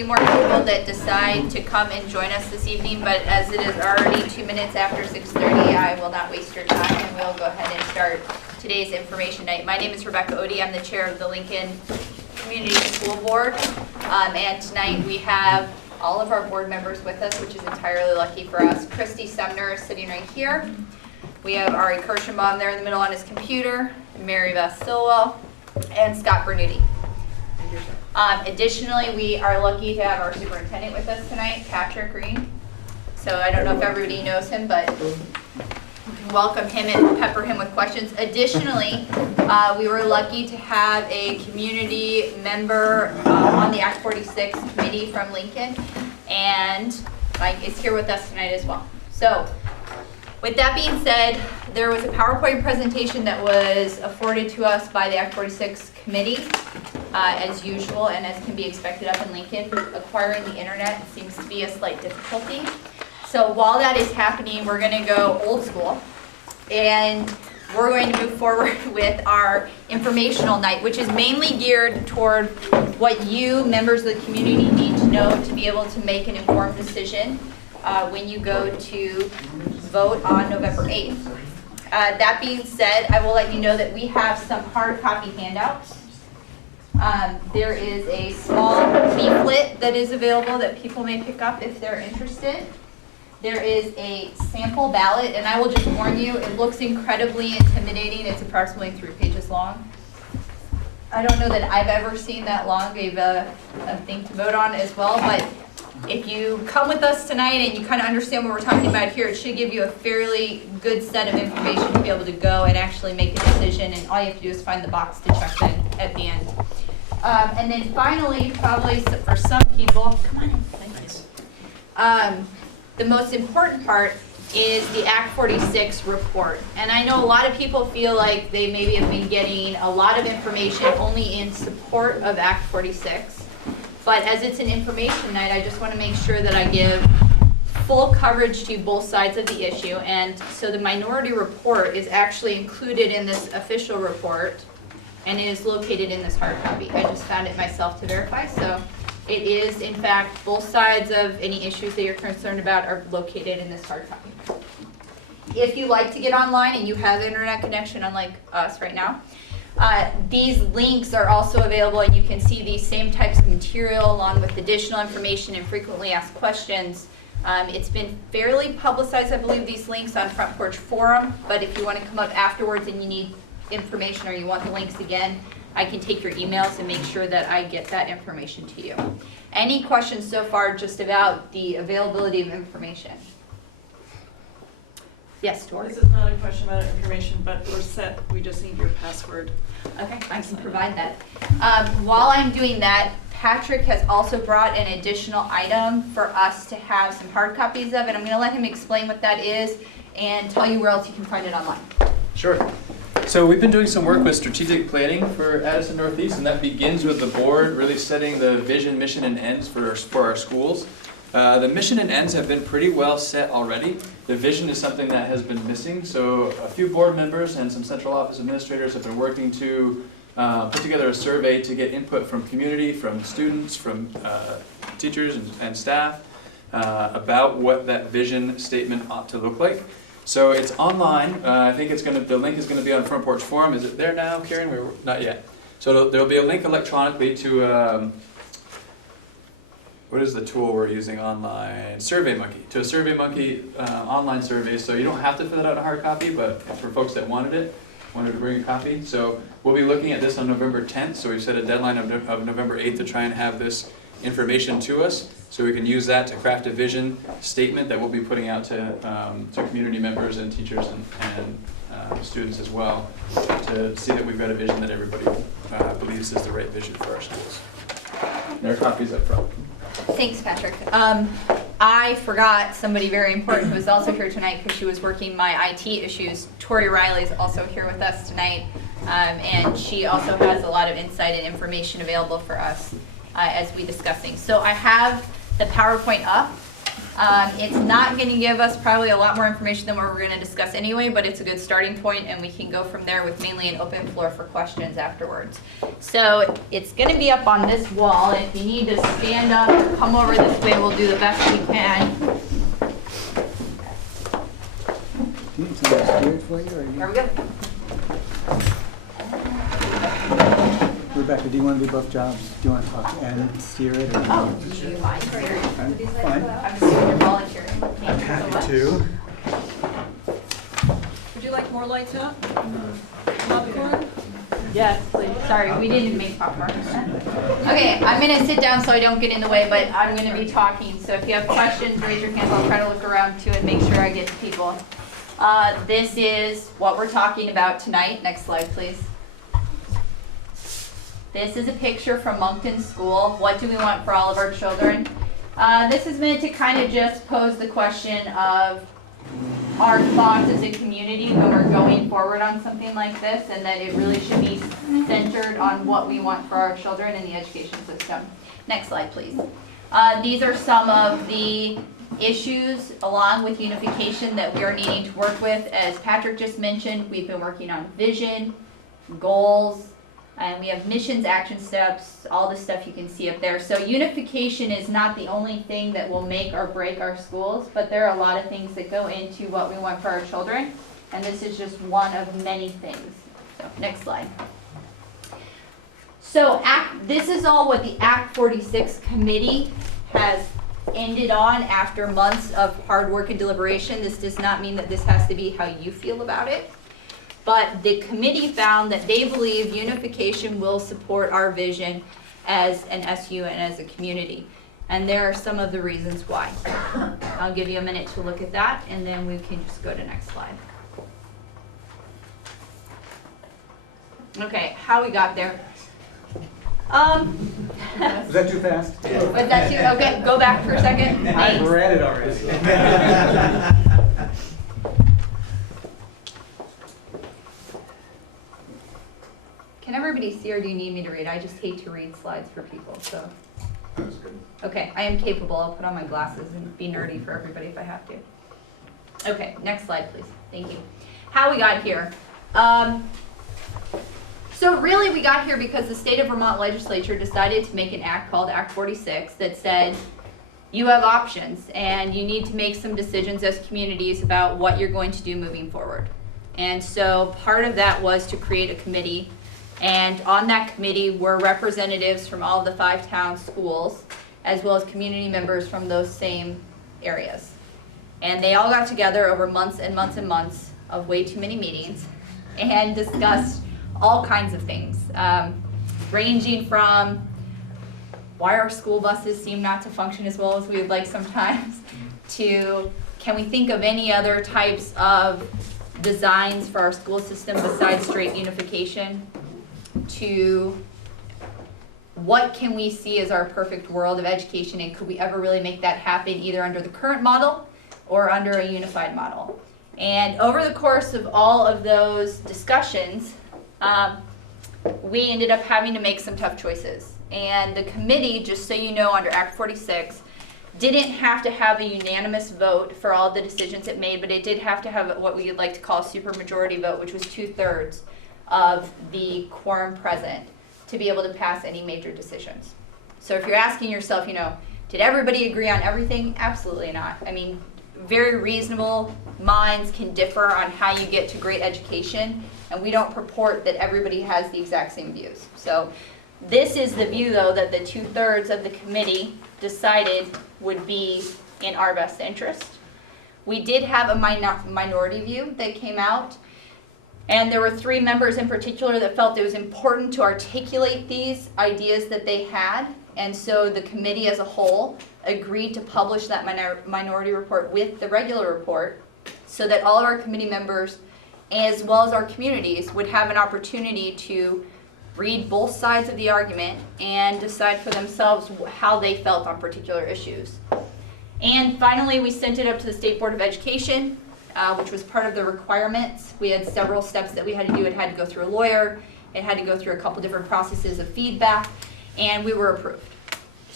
few more people that decide to come and join us this evening, but as it is already 2 minutes after 6:30, I will not waste your time, and we'll go ahead and start today's information night. My name is Rebecca Odie. I'm the chair of the Lincoln Community School Board, and tonight we have all of our board members with us, which is entirely lucky for us. Christy Sumner is sitting right here. We have Ari Kirschenbaum there in the middle on his computer, Mary Beth Stilwell, and Scott Bernuti. Additionally, we are lucky to have our superintendent with us tonight, Patrick Green. So I don't know if everybody knows him, but you can welcome him and pepper him with questions. Additionally, we were lucky to have a community member on the Act 46 committee from Lincoln, and Mike is here with us tonight as well. So with that being said, there was a PowerPoint presentation that was afforded to us by the Act 46 committee. As usual, and as can be expected up in Lincoln, acquiring the internet seems to be a slight difficulty. So while that is happening, we're going to go old school, and we're going to move forward with our informational night, which is mainly geared toward what you, members of the community, need to know to be able to make an informed decision when you go to vote on November 8th. That being said, I will let you know that we have some hard copy handouts. There is a small leaflet that is available that people may pick up if they're interested. There is a sample ballot, and I will just warn you, it looks incredibly intimidating. It's approximately 3 pages long. I don't know that I've ever seen that long of a thing to vote on as well, but if you come with us tonight and you kind of understand what we're talking about here, it should give you a fairly good set of information to be able to go and actually make a decision, and all you have to do is find the box to check in at the end. And then finally, probably for some people, come on in, thanks. The most important part is the Act 46 report. And I know a lot of people feel like they maybe have been getting a lot of information only in support of Act 46. But as it's an information night, I just want to make sure that I give full coverage to both sides of the issue. And so the minority report is actually included in this official report, and it is located in this hard copy. I just found it myself to verify. So it is, in fact, both sides of any issues that you're concerned about are located in this hard copy. If you like to get online and you have internet connection, unlike us right now, these links are also available, and you can see these same types of material along with additional information and frequently asked questions. It's been fairly publicized, I believe, these links on Front Porch Forum, but if you want to come up afterwards and you need information or you want the links again, I can take your emails and make sure that I get that information to you. Any questions so far just about the availability of information? Yes, Tori? This is not a question about information, but we're set. We just need your password. Okay, I can provide that. While I'm doing that, Patrick has also brought an additional item for us to have some hard copies of, and I'm going to let him explain what that is and tell you where else you can find it online. Sure. So we've been doing some work with strategic planning for Addison Northeast, and that begins with the board really setting the vision, mission, and ends for our schools. The mission and ends have been pretty well set already. The vision is something that has been missing, so a few board members and some central office administrators have been working to put together a survey to get input from community, from students, from teachers and staff about what that vision statement ought to look like. So it's online. I think the link is going to be on Front Porch Forum. Is it there now, Karen? Not yet. So there'll be a link electronically to what is the tool we're using online? SurveyMonkey. To a SurveyMonkey online survey. So you don't have to fill it out in a hard copy, but for folks that wanted to bring a copy. So we'll be looking at this on November 10th. So we've set a deadline of November 8th to try and have this information to us, so we can use that to craft a vision statement that we'll be putting out to community members and teachers and students as well, to see that we've got a vision that everybody believes is the right vision for our schools. There are copies up front. Thanks, Patrick. I forgot somebody very important who is also here tonight because she was working my IT issues. Tori Riley is also here with us tonight, and she also has a lot of insight and information available for us as we discuss things. So I have the PowerPoint up. It's not going to give us probably a lot more information than what we're going to discuss anyway, but it's a good starting point, and we can go from there with mainly an open floor for questions afterwards. So it's going to be up on this wall. If you need to stand up or come over this way, we'll do the best we can. Do you need somebody to steer it for you, or There you? we go. Rebecca, do you want to do both jobs? Do you want to talk and steer it, or? Oh, do you mind? I'm fine. I'm assuming you're volunteering. Thank you so much. to. Would you like more lights out? Popcorn? Yes, please. Sorry, we didn't make popcorn. Okay, I'm going to sit down so I don't get in the way, but I'm going to be talking. So if you have questions, raise your hands. I'll try to look around too and make sure I get to people. This is what we're talking about tonight. Next slide, please. This is a picture from Moncton School. What do we want for all of our children? This is meant to kind of just pose the question of our thoughts as a community when we're going forward on something like this, and that it really should be centered on what we want for our children in the education system. Next slide, please. These are some of the issues along with unification that we are needing to work with. As Patrick just mentioned, we've been working on vision, goals, and we have missions, action steps, all the stuff you can see up there. So unification is not the only thing that will make or break our schools, but there are a lot of things that go into what we want for our children, and this is just one of many things. So next slide. So this is all what the ACT46 committee has ended on after months of hard work and deliberation. This does not mean that this has to be how you feel about it. But the committee found that they believe unification will support our vision as an SU and as a community. And there are some of the reasons why. I'll give you a minute to look at that, and then we can just go to next slide. Okay, how we got there. Is that too fast? Was that too, okay, go back for a second. I've Thanks. read it already. Can everybody see, or do you need me to read? I just hate to read slides for people, so. That's good. Okay, I am capable. I'll put on my glasses and be nerdy for everybody if I have to. Okay, next slide, please. Thank you. How we got here. So really we got here because the state of Vermont legislature decided to make an act called Act 46 that said you have options and you need to make some decisions as communities about what you're going to do moving forward. And so part of that was to create a committee, and on that committee were representatives from all of the 5 town schools as well as community members from those same areas. And they all got together over months and months and months of way too many meetings and discussed all kinds of things, ranging from why our school buses seem not to function as well as we would like sometimes, to can we think of any other types of designs for our school system besides straight unification, to what can we see as our perfect world of education, and could we ever really make that happen either under the current model or under a unified model. And over the course of all of those discussions, we ended up having to make some tough choices. And the committee, just so you know, under Act 46, didn't have to have a unanimous vote for all the decisions it made, but it did have to have what we would like to call a supermajority vote, which was 2/3 of the quorum present to be able to pass any major decisions. So if you're asking yourself, you know, did everybody agree on everything? Absolutely not. I mean, very reasonable minds can differ on how you get to great education, and we don't purport that everybody has the exact same views. So this is the view, though, that the 2/3 of the committee decided would be in our best interest. We did have a minority view that came out, and there were 3 members in particular that felt it was important to articulate these ideas that they had, and so the committee as a whole agreed to publish that minority report with the regular report so that all of our committee members, as well as our communities, would have an opportunity to read both sides of the argument and decide for themselves how they felt on particular issues. And finally, we sent it up to the State Board of Education, which was part of the requirements. We had several steps that we had to do. It had to go through a lawyer, it had to go through a couple different processes of feedback, and we were approved.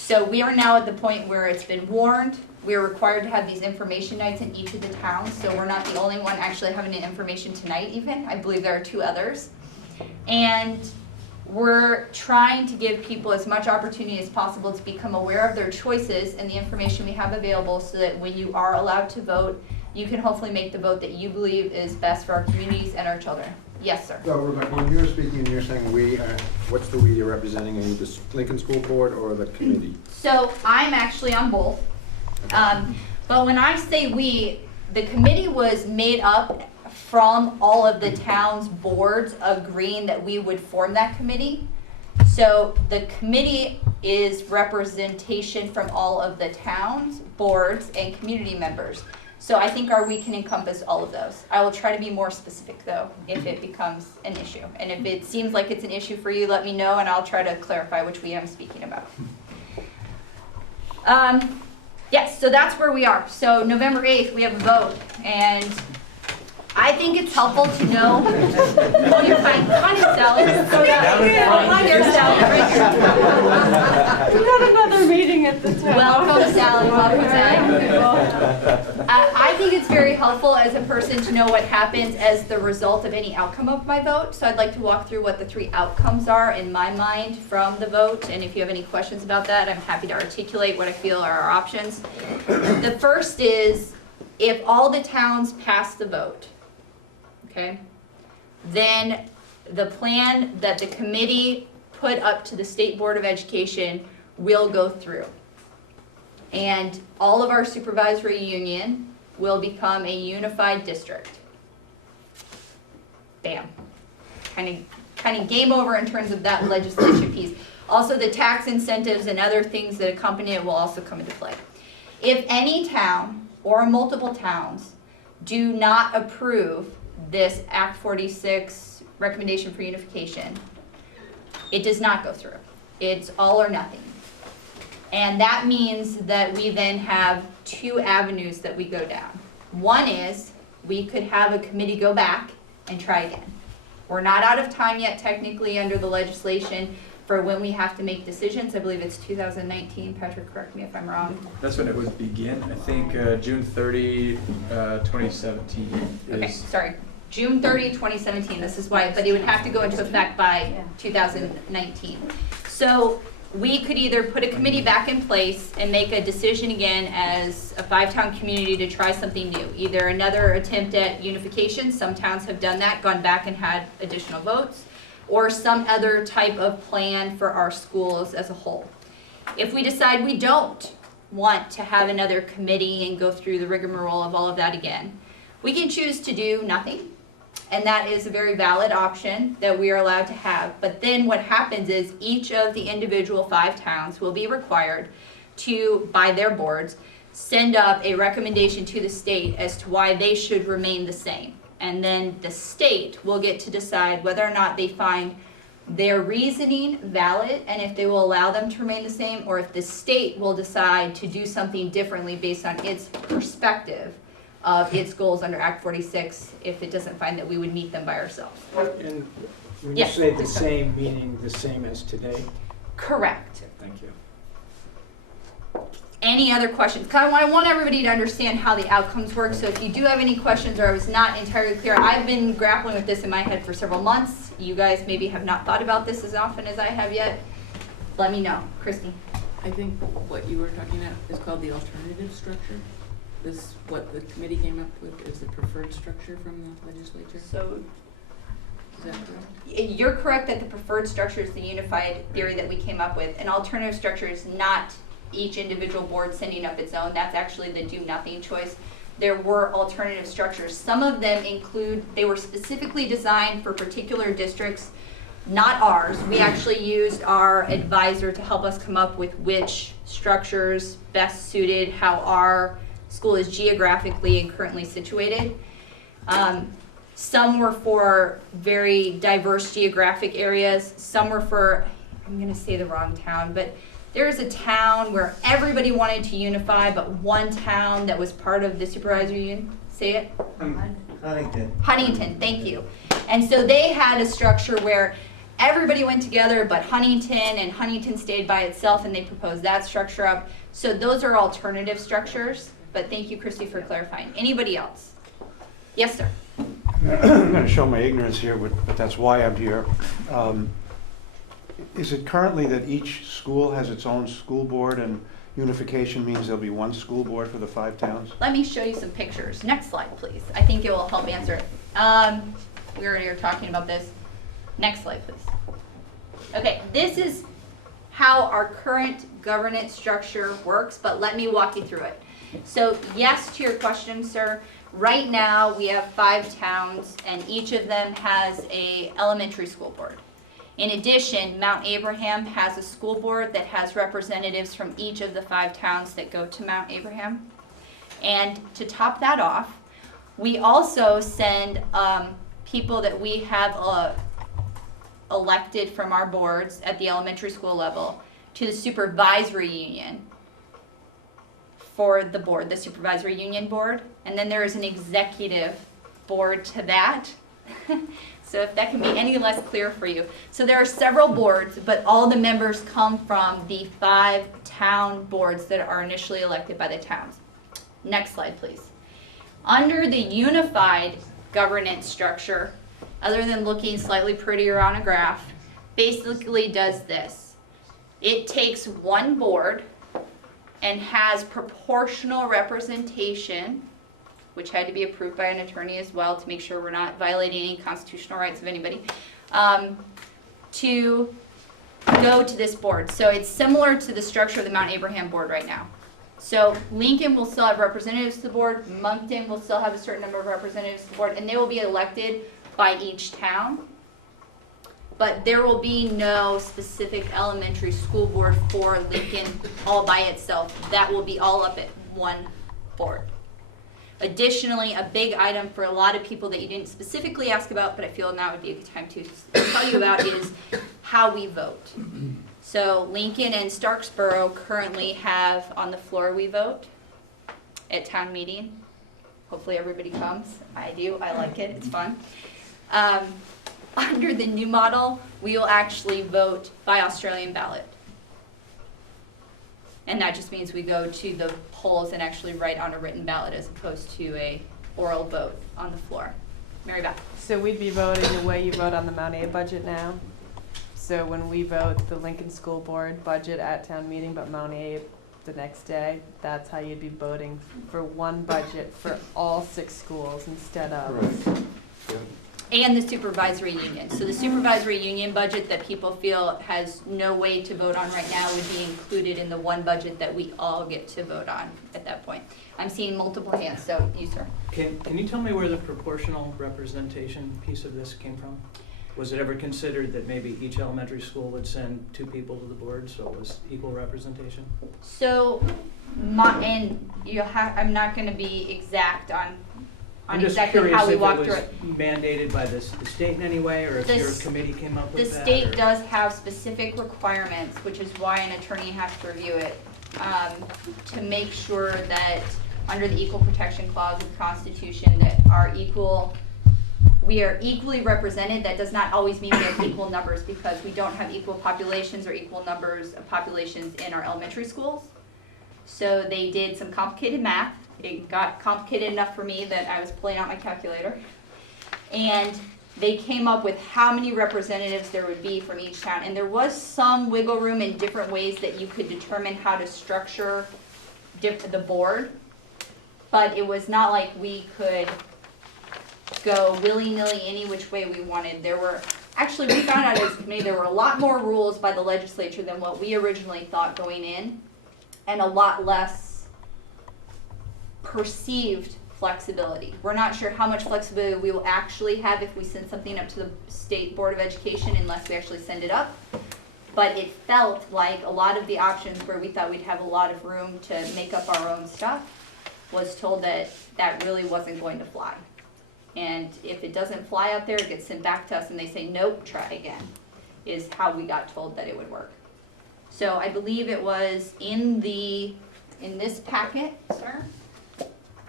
So we are now at the point where it's been warned. We are required to have these information nights in each of the towns, so we're not the only one actually having an information tonight even. I believe there are 2 others. And we're trying to give people as much opportunity as possible to become aware of their choices and the information we have available so that when you are allowed to vote, you can hopefully make the vote that you believe is best for our communities and our children. Yes, sir. So, Rebecca, when you're speaking and you're saying we, what's the we you're representing? Are you the Lincoln School Board or the committee? So I'm actually on both. But when I say we, the committee was made up from all of the town's boards agreeing that we would form that committee. So the committee is representation from all of the town's boards and community members. So I think we can encompass all of those. I will try to be more specific though, if it becomes an issue. And if it seems like it's an issue for you, let me know and I'll try to clarify which we am speaking about. Yes, so that's where we are. So November 8th, we have a vote, and I think it's helpful to know. Oh, you're fine. Come on in, Sally. Come on here, Sally, right here. We had another meeting at the time. Welcome, Sally. Welcome, Sally. I think it's very helpful as a person to know what happens as the result of any outcome of my vote. So I'd like to walk through what the 3 outcomes are in my mind from the vote. And if you have any questions about that, I'm happy to articulate what I feel are our options. The first is if all the towns pass the vote, okay, then the plan that the committee put up to the State Board of Education will go through. And all of our supervisory union will become a unified district. Bam. Kind of game over in terms of that legislation piece. Also, the tax incentives and other things that accompany it will also come into play. If any town or multiple towns do not approve this Act 46 recommendation for unification, it does not go through. It's all or nothing. And that means that we then have 2 avenues that we go down. One is we could have a committee go back and try again. We're not out of time yet technically under the legislation for when we have to make decisions. I believe it's 2019. Patrick, correct me if I'm wrong. That's when it would begin. I think June 30, 2017 is. Okay, sorry. June 30, 2017. This is why, but it would have to go into effect by 2019. So we could either put a committee back in place and make a decision again as a 5-town community to try something new. Either another attempt at unification, some towns have done that, gone back and had additional votes, or some other type of plan for our schools as a whole. If we decide we don't want to have another committee and go through the rigmarole of all of that again, we can choose to do nothing. And that is a very valid option that we are allowed to have. But then what happens is each of the individual 5 towns will be required to, by their boards, send up a recommendation to the state as to why they should remain the same. And then the state will get to decide whether or not they find their reasoning valid and if they will allow them to remain the same, or if the state will decide to do something differently based on its perspective of its goals under Act 46 if it doesn't find that we would meet them by ourselves. And when you Yes, say the please go. same, meaning the same as today? Correct. Thank you. Any other questions? I want everybody to understand how the outcomes work, so if you do have any questions or I was not entirely clear, I've been grappling with this in my head for several months. You guys maybe have not thought about this as often as I have yet. Let me know. Christy. I think what you were talking about is called the alternative structure. This, what the committee came up with, is the preferred structure from the legislature. So Is that correct? you're correct that the preferred structure is the unified theory that we came up with. An alternative structure is not each individual board sending up its own. That's actually the do nothing choice. There were alternative structures. Some of them include, they were specifically designed for particular districts, not ours. We actually used our advisor to help us come up with which structures best suited how our school is geographically and currently situated. Some were for very diverse geographic areas. Some were for, I'm going to say the wrong town, but there's a town where everybody wanted to unify, but one town that was part of the supervisory union, say it? Huntington. Huntington, thank you. And so they had a structure where everybody went together but Huntington, and Huntington stayed by itself, and they proposed that structure up. So those are alternative structures, but thank you, Christy, for clarifying. Anybody else? Yes, sir. I'm going to show my ignorance here, but that's why I'm here. Is it currently that each school has its own school board, and unification means there'll be one school board for the 5 towns? Let me show you some pictures. Next slide, please. I think it will help answer it. We already are talking about this. Next slide, please. Okay, this is how our current governance structure works, but let me walk you through it. So yes to your question, sir. Right now, we have 5 towns, and each of them has a elementary school board. In addition, Mount Abraham has a school board that has representatives from each of the 5 towns that go to Mount Abraham. And to top that off, we also send people that we have elected from our boards at the elementary school level to the supervisory union for the board, the supervisory union board. And then there is an executive board to that. So if that can be any less clear for you. So there are several boards, but all the members come from the 5 town boards that are initially elected by the towns. Next slide, please. Under the unified governance structure, other than looking slightly prettier on a graph, basically does this. It takes one board and has proportional representation, which had to be approved by an attorney as well to make sure we're not violating any constitutional rights of anybody, to go to this board. So it's similar to the structure of the Mount Abraham board right now. So Lincoln will still have representatives to the board, Moncton will still have a certain number of representatives to the board, and they will be elected by each town. But there will be no specific elementary school board for Lincoln all by itself. That will be all up at one board. Additionally, a big item for a lot of people that you didn't specifically ask about, but I feel now would be a good time to tell you about, is how we vote. So Lincoln and Starksboro currently have on the floor we vote at town meeting. Hopefully everybody comes. I do. I like it. It's fun. Under the new model, we will actually vote by Australian ballot. And that just means we go to the polls and actually write on a written ballot as opposed to a oral vote on the floor. Mary Beth. So we'd be voting the way you vote on the Mount A budget now. So when we vote the Lincoln School Board budget at town meeting, but Mount A the next day, that's how you'd be voting for one budget for all 6 schools instead of. Right. Yeah. And the supervisory union. So the supervisory union budget that people feel has no way to vote on right now would be included in the one budget that we all get to vote on at that point. I'm seeing multiple hands, so you, sir. Can you tell me where the proportional representation piece of this came from? Was it ever considered that maybe each elementary school would send 2 people to the board, so it was equal representation? So, I'm not going to be exact on I'm just exactly how we walk through it. curious if it was mandated by the state in any way, or if your committee came up The with that? state or- does have specific requirements, which is why an attorney has to review it, to make sure that under the Equal Protection Clause of the Constitution that we are equally represented. That does not always mean we have equal numbers, because we don't have equal populations or equal numbers of populations in our elementary schools. So they did some complicated math. It got complicated enough for me that I was pulling out my calculator. And they came up with how many representatives there would be from each town. And there was some wiggle room in different ways that you could determine how to structure the board. But it was not like we could go willy-nilly any which way we wanted. Actually, we found out as a committee there were a lot more rules by the legislature than what we originally thought going in, and a lot less perceived flexibility. We're not sure how much flexibility we will actually have if we send something up to the State Board of Education, unless we actually send it up. But it felt like a lot of the options where we thought we'd have a lot of room to make up our own stuff was told that that really wasn't going to fly. And if it doesn't fly out there, it gets sent back to us and they say, nope, try again, is how we got told that it would work. So I believe it was in this packet, sir,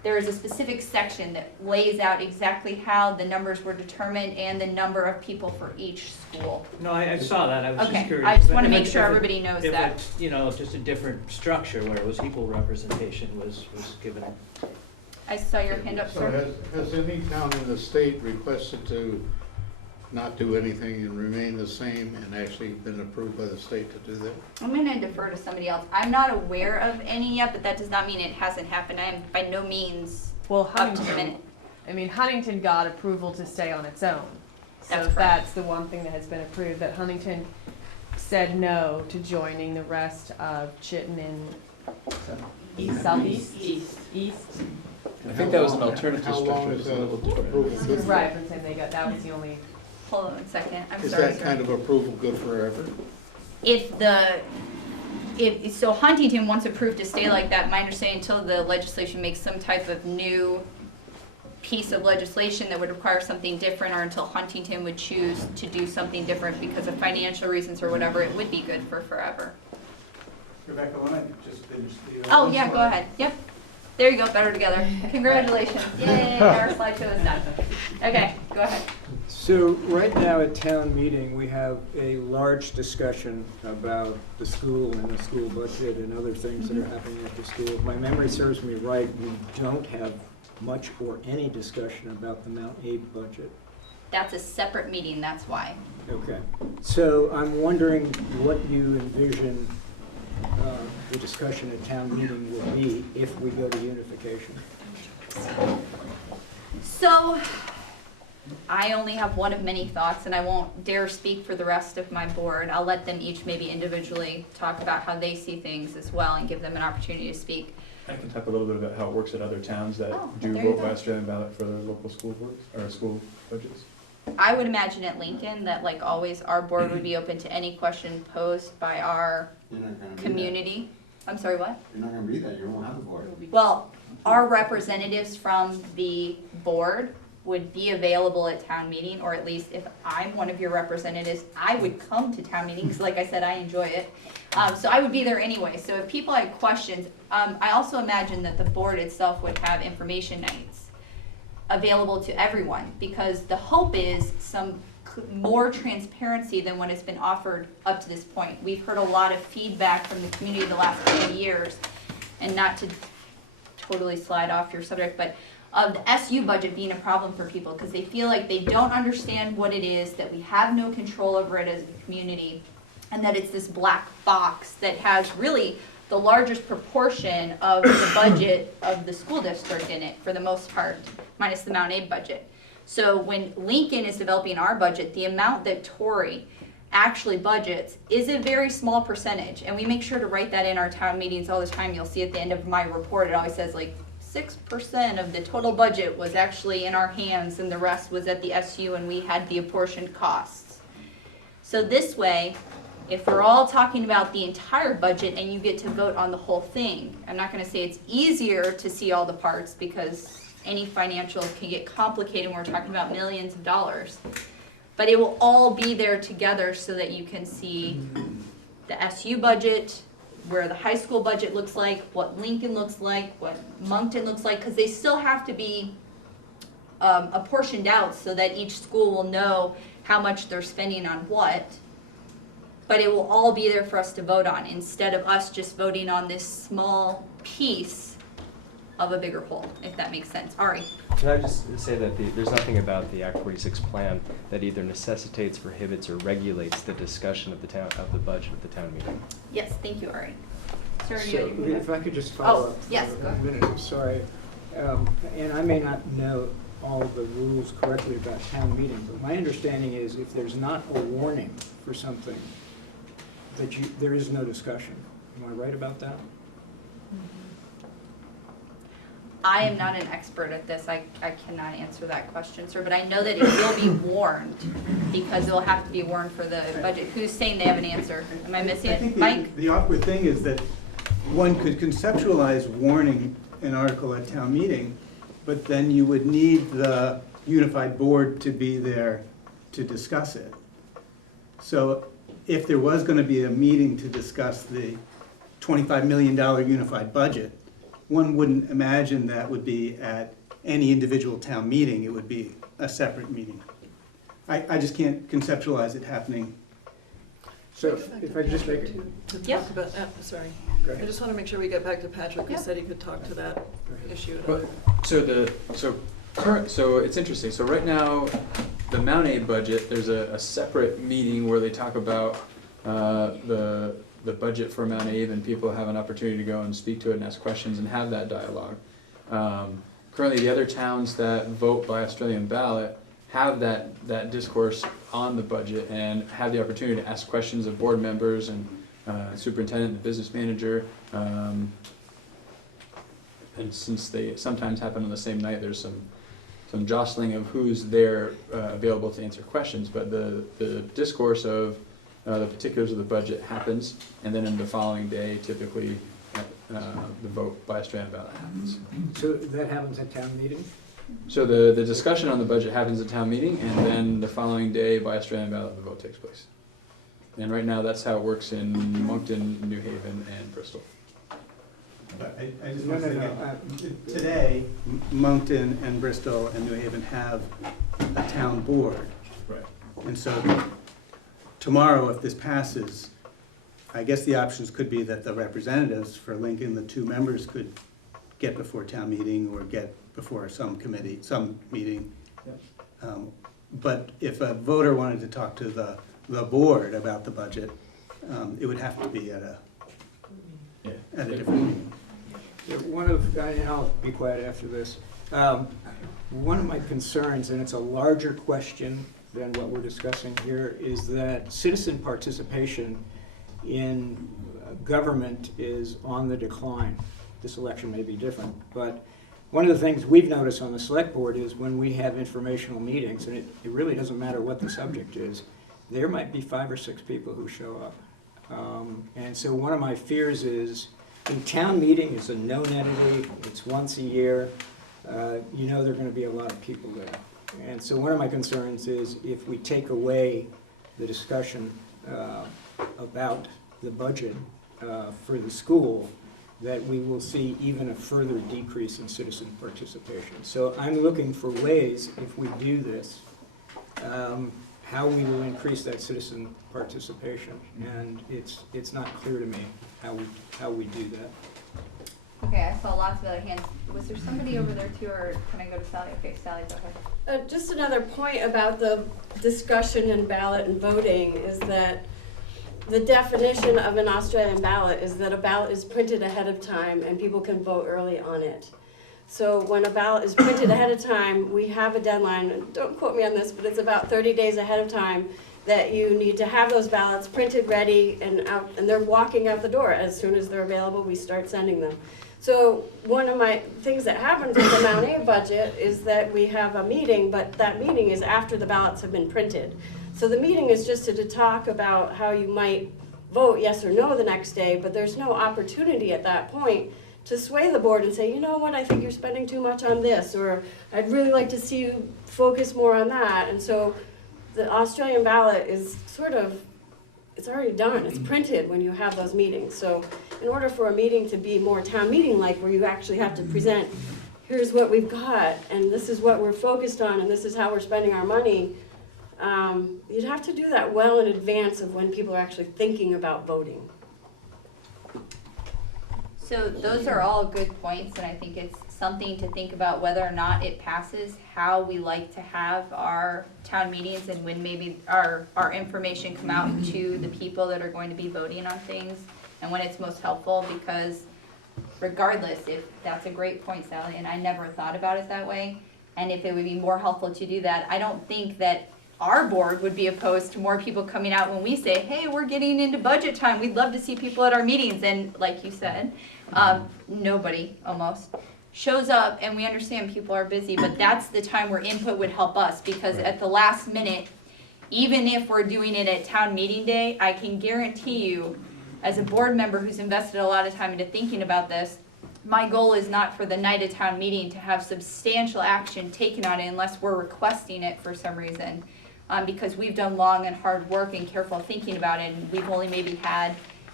there is a specific section that lays out exactly how the numbers were determined and the number of people for each school. No, I saw that, I was just Okay, curious. I just want to If make it- sure if it- everybody knows If that. it's, you know, just a different structure where it was equal representation was given. I saw your hand up, So sir. has any town in the state requested to not do anything and remain the same and actually been approved by the state to do that? I'm going to defer to somebody else. I'm not aware of any yet, but that does not mean it hasn't happened. I am by no means Well, up to the minute. Huntington got approval to stay on its own. So That's correct. that's the one thing that has been approved, that Huntington said no to joining the rest of Chittenden and southeast? East. I think that was an alternative How structure. long It is was a little that different. approval good for? Right, I'm saying that was the only, Hold on a second. I'm Is sorry, that sir. kind of approval good forever? So Huntington once approved to stay like that, my understanding until the legislation makes some type of new piece of legislation that would require something different, or until Huntington would choose to do something different because of financial reasons or whatever, it would be good for forever. Rebecca, why don't I just finish the... Oh, yeah, go ahead. Yep. There you go, better together. Congratulations. Yay, our slideshow is done. Okay, go ahead. So right now at town meeting, we have a large discussion about the school and the school budget and other things that are happening at the school. If my memory serves me right, we don't have much or any discussion about the Mount Abe budget. That's a separate meeting, that's why. Okay. So I'm wondering what you envision the discussion at town meeting will be if we go to unification. So, I only have one of many thoughts, and I won't dare speak for the rest of my board. I'll let them each maybe individually talk about how they see things as well and give them an opportunity to speak. I can talk a little bit about how it works at other towns that Oh, do there you vote by go. Australian ballot for their local school boards, or school budgets. I would imagine at Lincoln that, like always, our board would be open to any question posed by our You're not gonna be community. I'm sorry, what? that. You're not gonna be that, you won't have the board. Well, our representatives from the board would be available at town meeting, or at least if I'm one of your representatives, I would come to town meetings. Like I said, I enjoy it. So I would be there anyway. So if people had questions, I also imagine that the board itself would have information nights available to everyone, because the hope is some more transparency than what has been offered up to this point. We've heard a lot of feedback from the community the last few years, and not to totally slide off your subject, but of the SU budget being a problem for people, because they feel like they don't understand what it is, that we have no control over it as a community, and that it's this black box that has really the largest proportion of the budget of the school district in it, for the most part, minus the Mount Abe budget. So when Lincoln is developing our budget, the amount that Torrey actually budgets is a very small percentage, and we make sure to write that in our town meetings all the time. You'll see at the end of my report, it always says like 6% of the total budget was actually in our hands, and the rest was at the SU, and we had the apportioned costs. So this way, if we're all talking about the entire budget and you get to vote on the whole thing, I'm not going to say it's easier to see all the parts, because any financials can get complicated when we're talking about millions of dollars. But it will all be there together so that you can see the SU budget, where the high school budget looks like, what Lincoln looks like, what Moncton looks like, because they still have to be apportioned out so that each school will know how much they're spending on what. But it will all be there for us to vote on, instead of us just voting on this small piece of a bigger whole, if that makes sense. Ari? Can I just say that there's nothing about the Act 46 plan that either necessitates, prohibits, or regulates the discussion of the budget at the town meeting? Yes, thank you, Ari. Sir, So you if I could just follow up yes, for go a ahead. minute, I'm sorry. And I may not know all the rules correctly about town meeting, but my understanding is if there's not a warning for something, that there is no discussion. Am I right about that? I am not an expert at this. I cannot answer that question, sir, but I know that it will be warned, because it will have to be warned for the budget. Who's saying they have an answer? Am I missing I it? think Mike? the awkward thing is that one could conceptualize warning an article at town meeting, but then you would need the unified board to be there to discuss it. So if there was going to be a meeting to discuss the $25 million unified budget, one wouldn't imagine that would be at any individual town meeting, it would be a separate meeting. I just can't conceptualize it happening. So if I just make it, To Yeah. talk about, sorry, go I ahead. just want to make sure we get back to Patrick, who Yeah. said he could talk to that issue at Well, all. so it's interesting. So right now, the Mount A budget, there's a separate meeting where they talk about the budget for Mount Abe, and people have an opportunity to go and speak to it and ask questions and have that dialogue. Currently, the other towns that vote by Australian ballot have that discourse on the budget and have the opportunity to ask questions of board members and superintendent and business manager. And since they sometimes happen on the same night, there's some jostling of who's there available to answer questions. But the discourse of the particulars of the budget happens, and then in the following day, typically, the vote by Australian ballot happens. So that happens at town meeting? So the discussion on the budget happens at town meeting, and then the following day by Australian ballot, the vote takes place. And right now, that's how it works in Moncton, New Haven, and Bristol. But I just No, want to no, say no. again, today, Moncton and Bristol and New Haven have a town board. Right. And so tomorrow, if this passes, I guess the options could be that the representatives for Lincoln, the two members, could get before town meeting or get before some committee, some meeting. But if a voter wanted to talk to the board about the budget, it would have to be at a different meeting. Yeah, and I'll be quiet after this. One of my concerns, and it's a larger question than what we're discussing here, is that citizen participation in government is on the decline. This election may be different, but one of the things we've noticed on the select board is when we have informational meetings, and it really doesn't matter what the subject is, there might be 5 or 6 people who show up. And so one of my fears is, in town meeting is a known entity, it's once a year, you know there are going to be a lot of people there. And so one of my concerns is if we take away the discussion about the budget for the school, that we will see even a further decrease in citizen participation. So I'm looking for ways, if we do this, how we will increase that citizen participation. And it's not clear to me how we do that. Okay, I saw lots of other hands. Was there somebody over there too, or can I go to Sally? Okay, Sally's okay. Just another point about the discussion and ballot and voting is that the definition of an Australian ballot is that a ballot is printed ahead of time and people can vote early on it. So when a ballot is printed ahead of time, we have a deadline, and don't quote me on this, but it's about 30 days ahead of time that you need to have those ballots printed, ready, and out, and they're walking out the door. As soon as they're available, we start sending them. So one of my things that happens with the Mount A budget is that we have a meeting, but that meeting is after the ballots have been printed. So the meeting is just to talk about how you might vote yes or no the next day, but there's no opportunity at that point to sway the board and say, you know what, I think you're spending too much on this, or I'd really like to see you focus more on that. And so the Australian ballot is sort of, it's already done, it's printed when you have those meetings. So in order for a meeting to be more town meeting-like, where you actually have to present, here's what we've got, and this is what we're focused on, and this is how we're spending our money, you'd have to do that well in advance of when people are actually thinking about voting. So those are all good points, and I think it's something to think about whether or not it passes, how we like to have our town meetings, and when maybe our information come out to the people that are going to be voting on things, and when it's most helpful, because regardless, if that's a great point, Sally, and I never thought about it that way, and if it would be more helpful to do that, I don't think that our board would be opposed to more people coming out when we say, hey, we're getting into budget time, we'd love to see people at our meetings, and like you said, nobody almost shows up, and we understand people are busy, but that's the time where input would help us, because at the last minute, even if we're doing it at town meeting day, I can guarantee you, as a board member who's invested a lot of time into thinking about this, my goal is not for the night of town meeting to have substantial action taken on it unless we're requesting it for some reason. Because we've done long and hard work and careful thinking about it, and we've only maybe had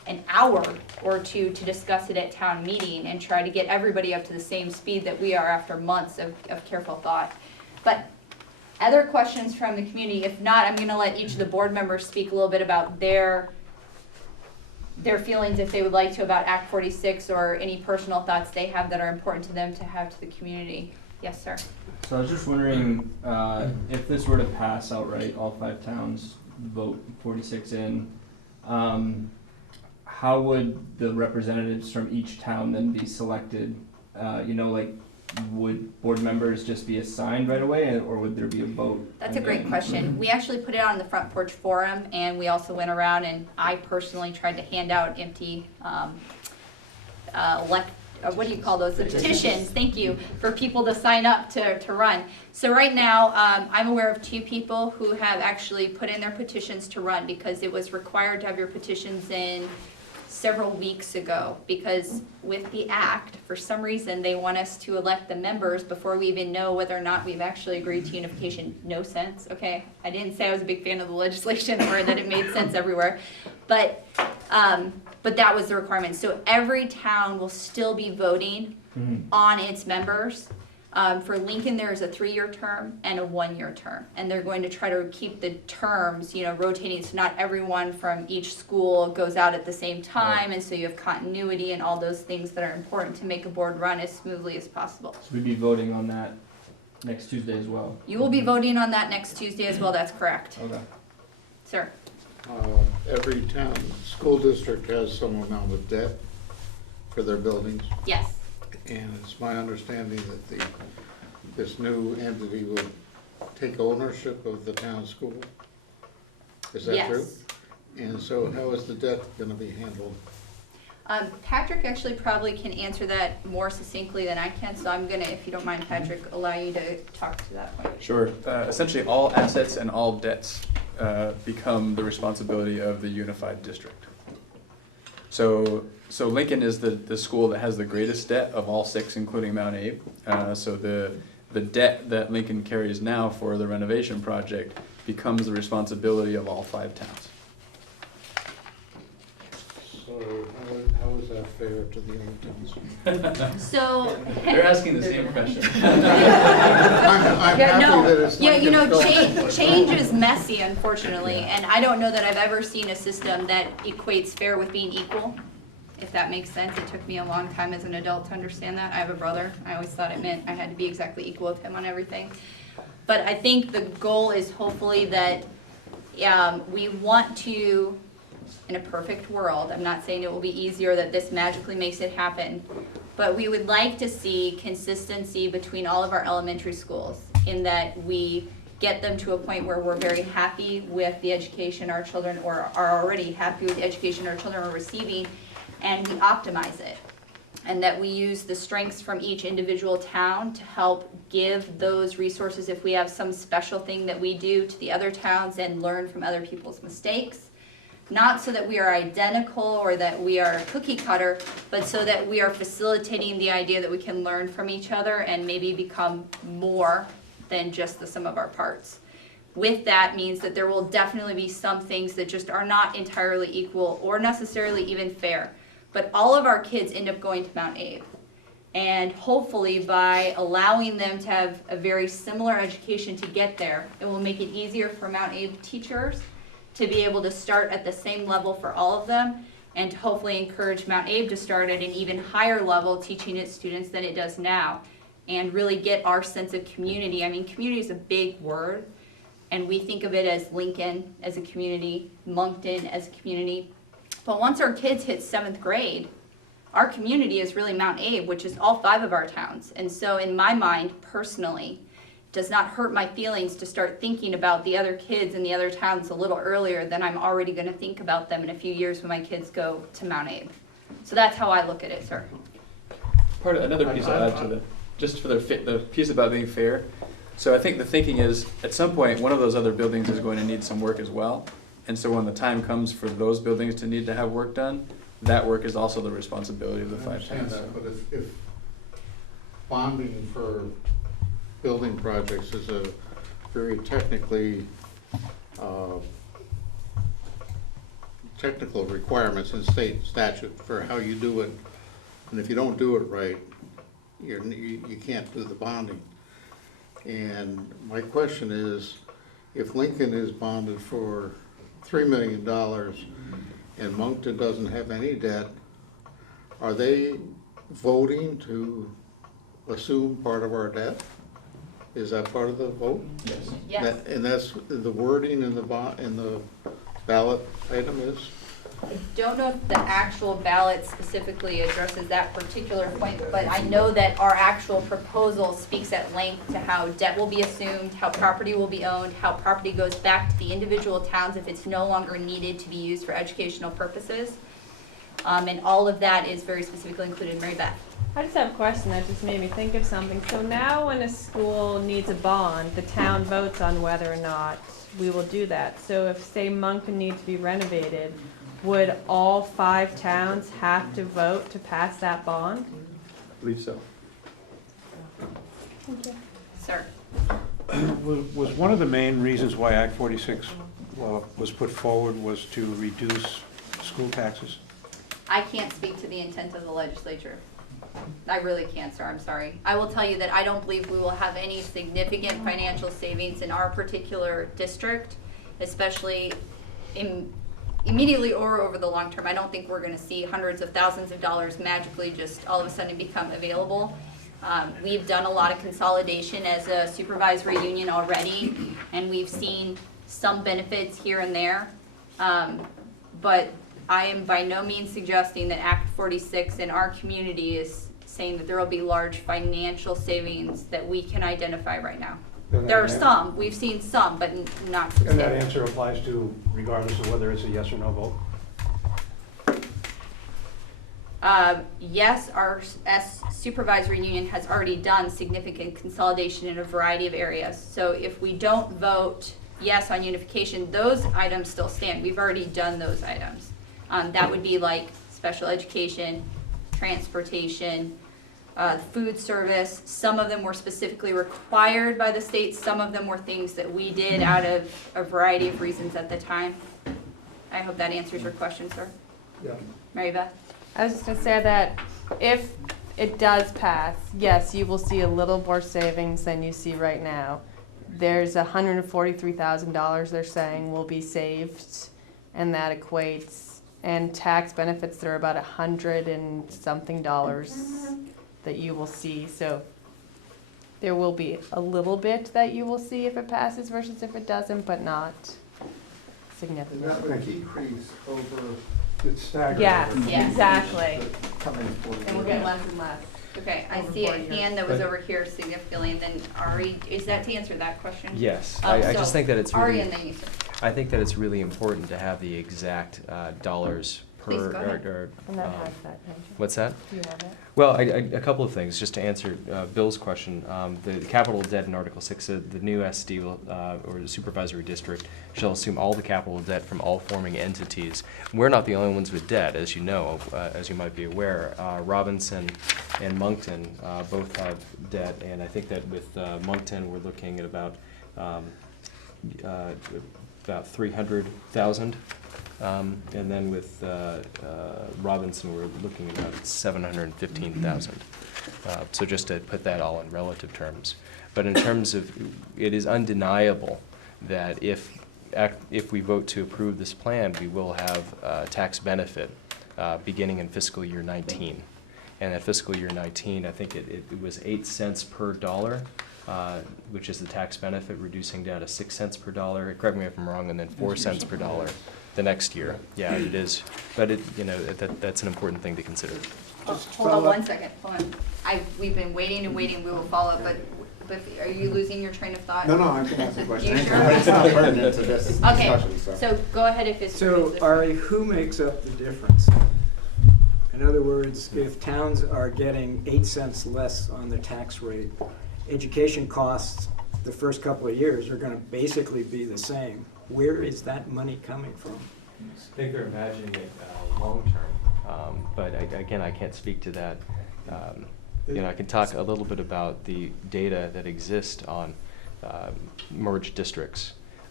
an hour or two to discuss it at town meeting and try to get everybody up to the same speed that we are after months of careful thought. But other questions from the community? If not, I'm gonna let each of the board members speak a little bit about their feelings, if they would like to, about Act 46 or any personal thoughts they have that are important to them to have to the community. Yes, sir. So I was just wondering, if this were to pass outright, all 5 towns vote 46 in, how would the representatives from each town then be selected? Would board members just be assigned right away, or would there be a vote? That's a great question. We actually put it on the Front Porch Forum, and we also went around and I personally tried to hand out empty, what do you call those? The petitions, thank you, for people to sign up to run. So right now, I'm aware of 2 people who have actually put in their petitions to run, because it was required to have your petitions in several weeks ago, because with the act, for some reason, they want us to elect the members before we even know whether or not we've actually agreed to unification. No sense, okay? I didn't say I was a big fan of the legislation or that it made sense everywhere, but that was the requirement. So every town will still be voting on its members. For Lincoln, there is a 3-year term and a 1-year term, and they're going to try to keep the terms, rotating, so not everyone from each school goes out at the same time, and so you have continuity and all those things that are important to make a board run as smoothly as possible. So we'd be voting on that next Tuesday as well? You will be voting on that next Tuesday as well, that's correct. Okay. Sir? Every town, school district has some amount of debt for their buildings. Yes. And it's my understanding that this new entity will take ownership of the town school. Is that true? Yes. And so how is the debt gonna be handled? Patrick actually probably can answer that more succinctly than I can, so I'm gonna, if you don't mind, Patrick, allow you to talk to that point. Sure. Essentially, all assets and all debts become the responsibility of the unified district. So Lincoln is the school that has the greatest debt of all 6, including Mount Abe. So the debt that Lincoln carries now for the renovation project becomes the responsibility of all 5 towns. So how is that fair to the other towns? So. They're asking the same question. I'm happy that it's not Change is messy, unfortunately, and I don't know that I've ever seen a system that equates fair with being equal, if that makes sense. It took me a long time as an adult to understand that. I have a brother. I always thought it meant I had to be exactly equal with him on everything. But I think the goal is hopefully that we want to, in a perfect world, I'm not saying it will be easier, that this magically makes it happen, but we would like to see consistency between all of our elementary schools, in that we get them to a point where we're very happy with the education our children, or are already happy with the education our children are receiving, and we optimize it. And that we use the strengths from each individual town to help give those resources, if we have some special thing that we do, to the other towns and learn from other people's mistakes. Not so that we are identical or that we are cookie cutter, but so that we are facilitating the idea that we can learn from each other and maybe become more than just the sum of our parts. With that means that there will definitely be some things that just are not entirely equal or necessarily even fair. But all of our kids end up going to Mount Abe. And hopefully by allowing them to have a very similar education to get there, it will make it easier for Mount Abe teachers to be able to start at the same level for all of them, and to hopefully encourage Mount Abe to start at an even higher level teaching its students than it does now, and really get our sense of community. I mean, community is a big word, and we think of it as Lincoln as a community, Moncton as a community. But once our kids hit 7th grade, our community is really Mount Abe, which is all 5 of our towns. And so in my mind, personally, it does not hurt my feelings to start thinking about the other kids in the other towns a little earlier than I'm already going to think about them in a few years when my kids go to Mount Abe. So that's how I look at it, sir. Another piece I'll add to just for the piece about being fair. So I think the thinking is, at some point, one of those other buildings is going to need some work as well. And so when the time comes for those buildings to need to have work done, that work is also the responsibility of the 5 towns. But if bonding for building projects is a very technically technical requirements in state statute for how you do it. And if you don't do it right, you can't do the bonding. And my question is, if Lincoln is bonded for $3 million and Moncton doesn't have any debt, are they voting to assume part of our debt? Is that part of the vote? Yes. Yes. And that's the wording in the ballot item is? I don't know if the actual ballot specifically addresses that particular point, but I know that our actual proposal speaks at length to how debt will be assumed, how property will be owned, how property goes back to the individual towns if it's no longer needed to be used for educational purposes. And all of that is very specifically included. Mary Beth. I just have a question that just made me think of something. So now when a school needs a bond, the town votes on whether or not we will do that. So if, say, Moncton needs to be renovated, would all 5 towns have to vote to pass that bond? I believe so. Thank you. Sir. Was one of the main reasons why Act 46 was put forward was to reduce school taxes? I can't speak to the intent of the legislature. I really can't, sir. I'm sorry. I will tell you that I don't believe we will have any significant financial savings in our particular district, especially immediately or over the long term. I don't think we're going to see hundreds of thousands of dollars magically just all of a sudden become available. We've done a lot of consolidation as a supervisory union already, and we've seen some benefits here and there. But I am by no means suggesting that Act 46 in our community is saying that there will be large financial savings that we can identify right now. There are some, we've seen some, but not And substantial. that answer applies to regardless of whether it's a yes or no vote? Yes, our supervisory union has already done significant consolidation in a variety of areas. So if we don't vote yes on unification, those items still stand. We've already done those items. That would be like special education, transportation, food service. Some of them were specifically required by the state. Some of them were things that we did out of a variety of reasons at the time. I hope that answers your question, sir. Yeah. Mary Beth? I was just going to say that if it does pass, yes, you will see a little more savings than you see right now. There's $143,000 they're saying will be saved, and that equates, and tax benefits that are about $100 and something that you will see. So there will be a little bit that you will see if it passes versus if it doesn't, but not significant. And that would decrease over, It's staggered. Yes, over Yes. exactly. coming forward. And we're getting less and less. Okay, I Over see a 4 years. hand that was But- over here significantly, and then Ari, is that to answer that question? Yes, Oh, I so just think that it's Ari really, and then you, sir. I think that it's really important to have the exact dollars per, Please, go ahead. And that has that, don't you? what's that? Do you have it? Well, a couple of things, just to answer Bill's question. The capital debt in Article 6 said the new SD will, or the supervisory district shall assume all the capital debt from all forming entities. We're not the only ones with debt, as you know, as you might be aware. Robinson and Moncton both have debt, and I think that with Moncton, we're looking at about 300,000. And then with Robinson, we're looking at about 715,000. So just to put that all in relative terms. But in terms of, it is undeniable that if we vote to approve this plan, we will have a tax benefit beginning in fiscal year 19. And at fiscal year 19, I think it was 8 cents per dollar, which is the tax benefit, reducing down to 6 cents per dollar. Correct me if I'm wrong, and then 4 cents per dollar the next year. Yeah, it is. But that's an important thing to consider. Hold on 1 second, hold on. We've been waiting and waiting, we will follow up, but are you losing your train of thought? No, I can ask a question. You sure? It's not pertinent to this Okay, discussion, so go ahead if it's. So, Ari, who makes up the difference? In other words, if towns are getting 8 cents less on the tax rate, education costs the first couple of years are going to basically be the same. Where is that money coming from? I think they're imagining it long-term, but again, I can't speak to that. I can talk a little bit about the data that exist on merged districts.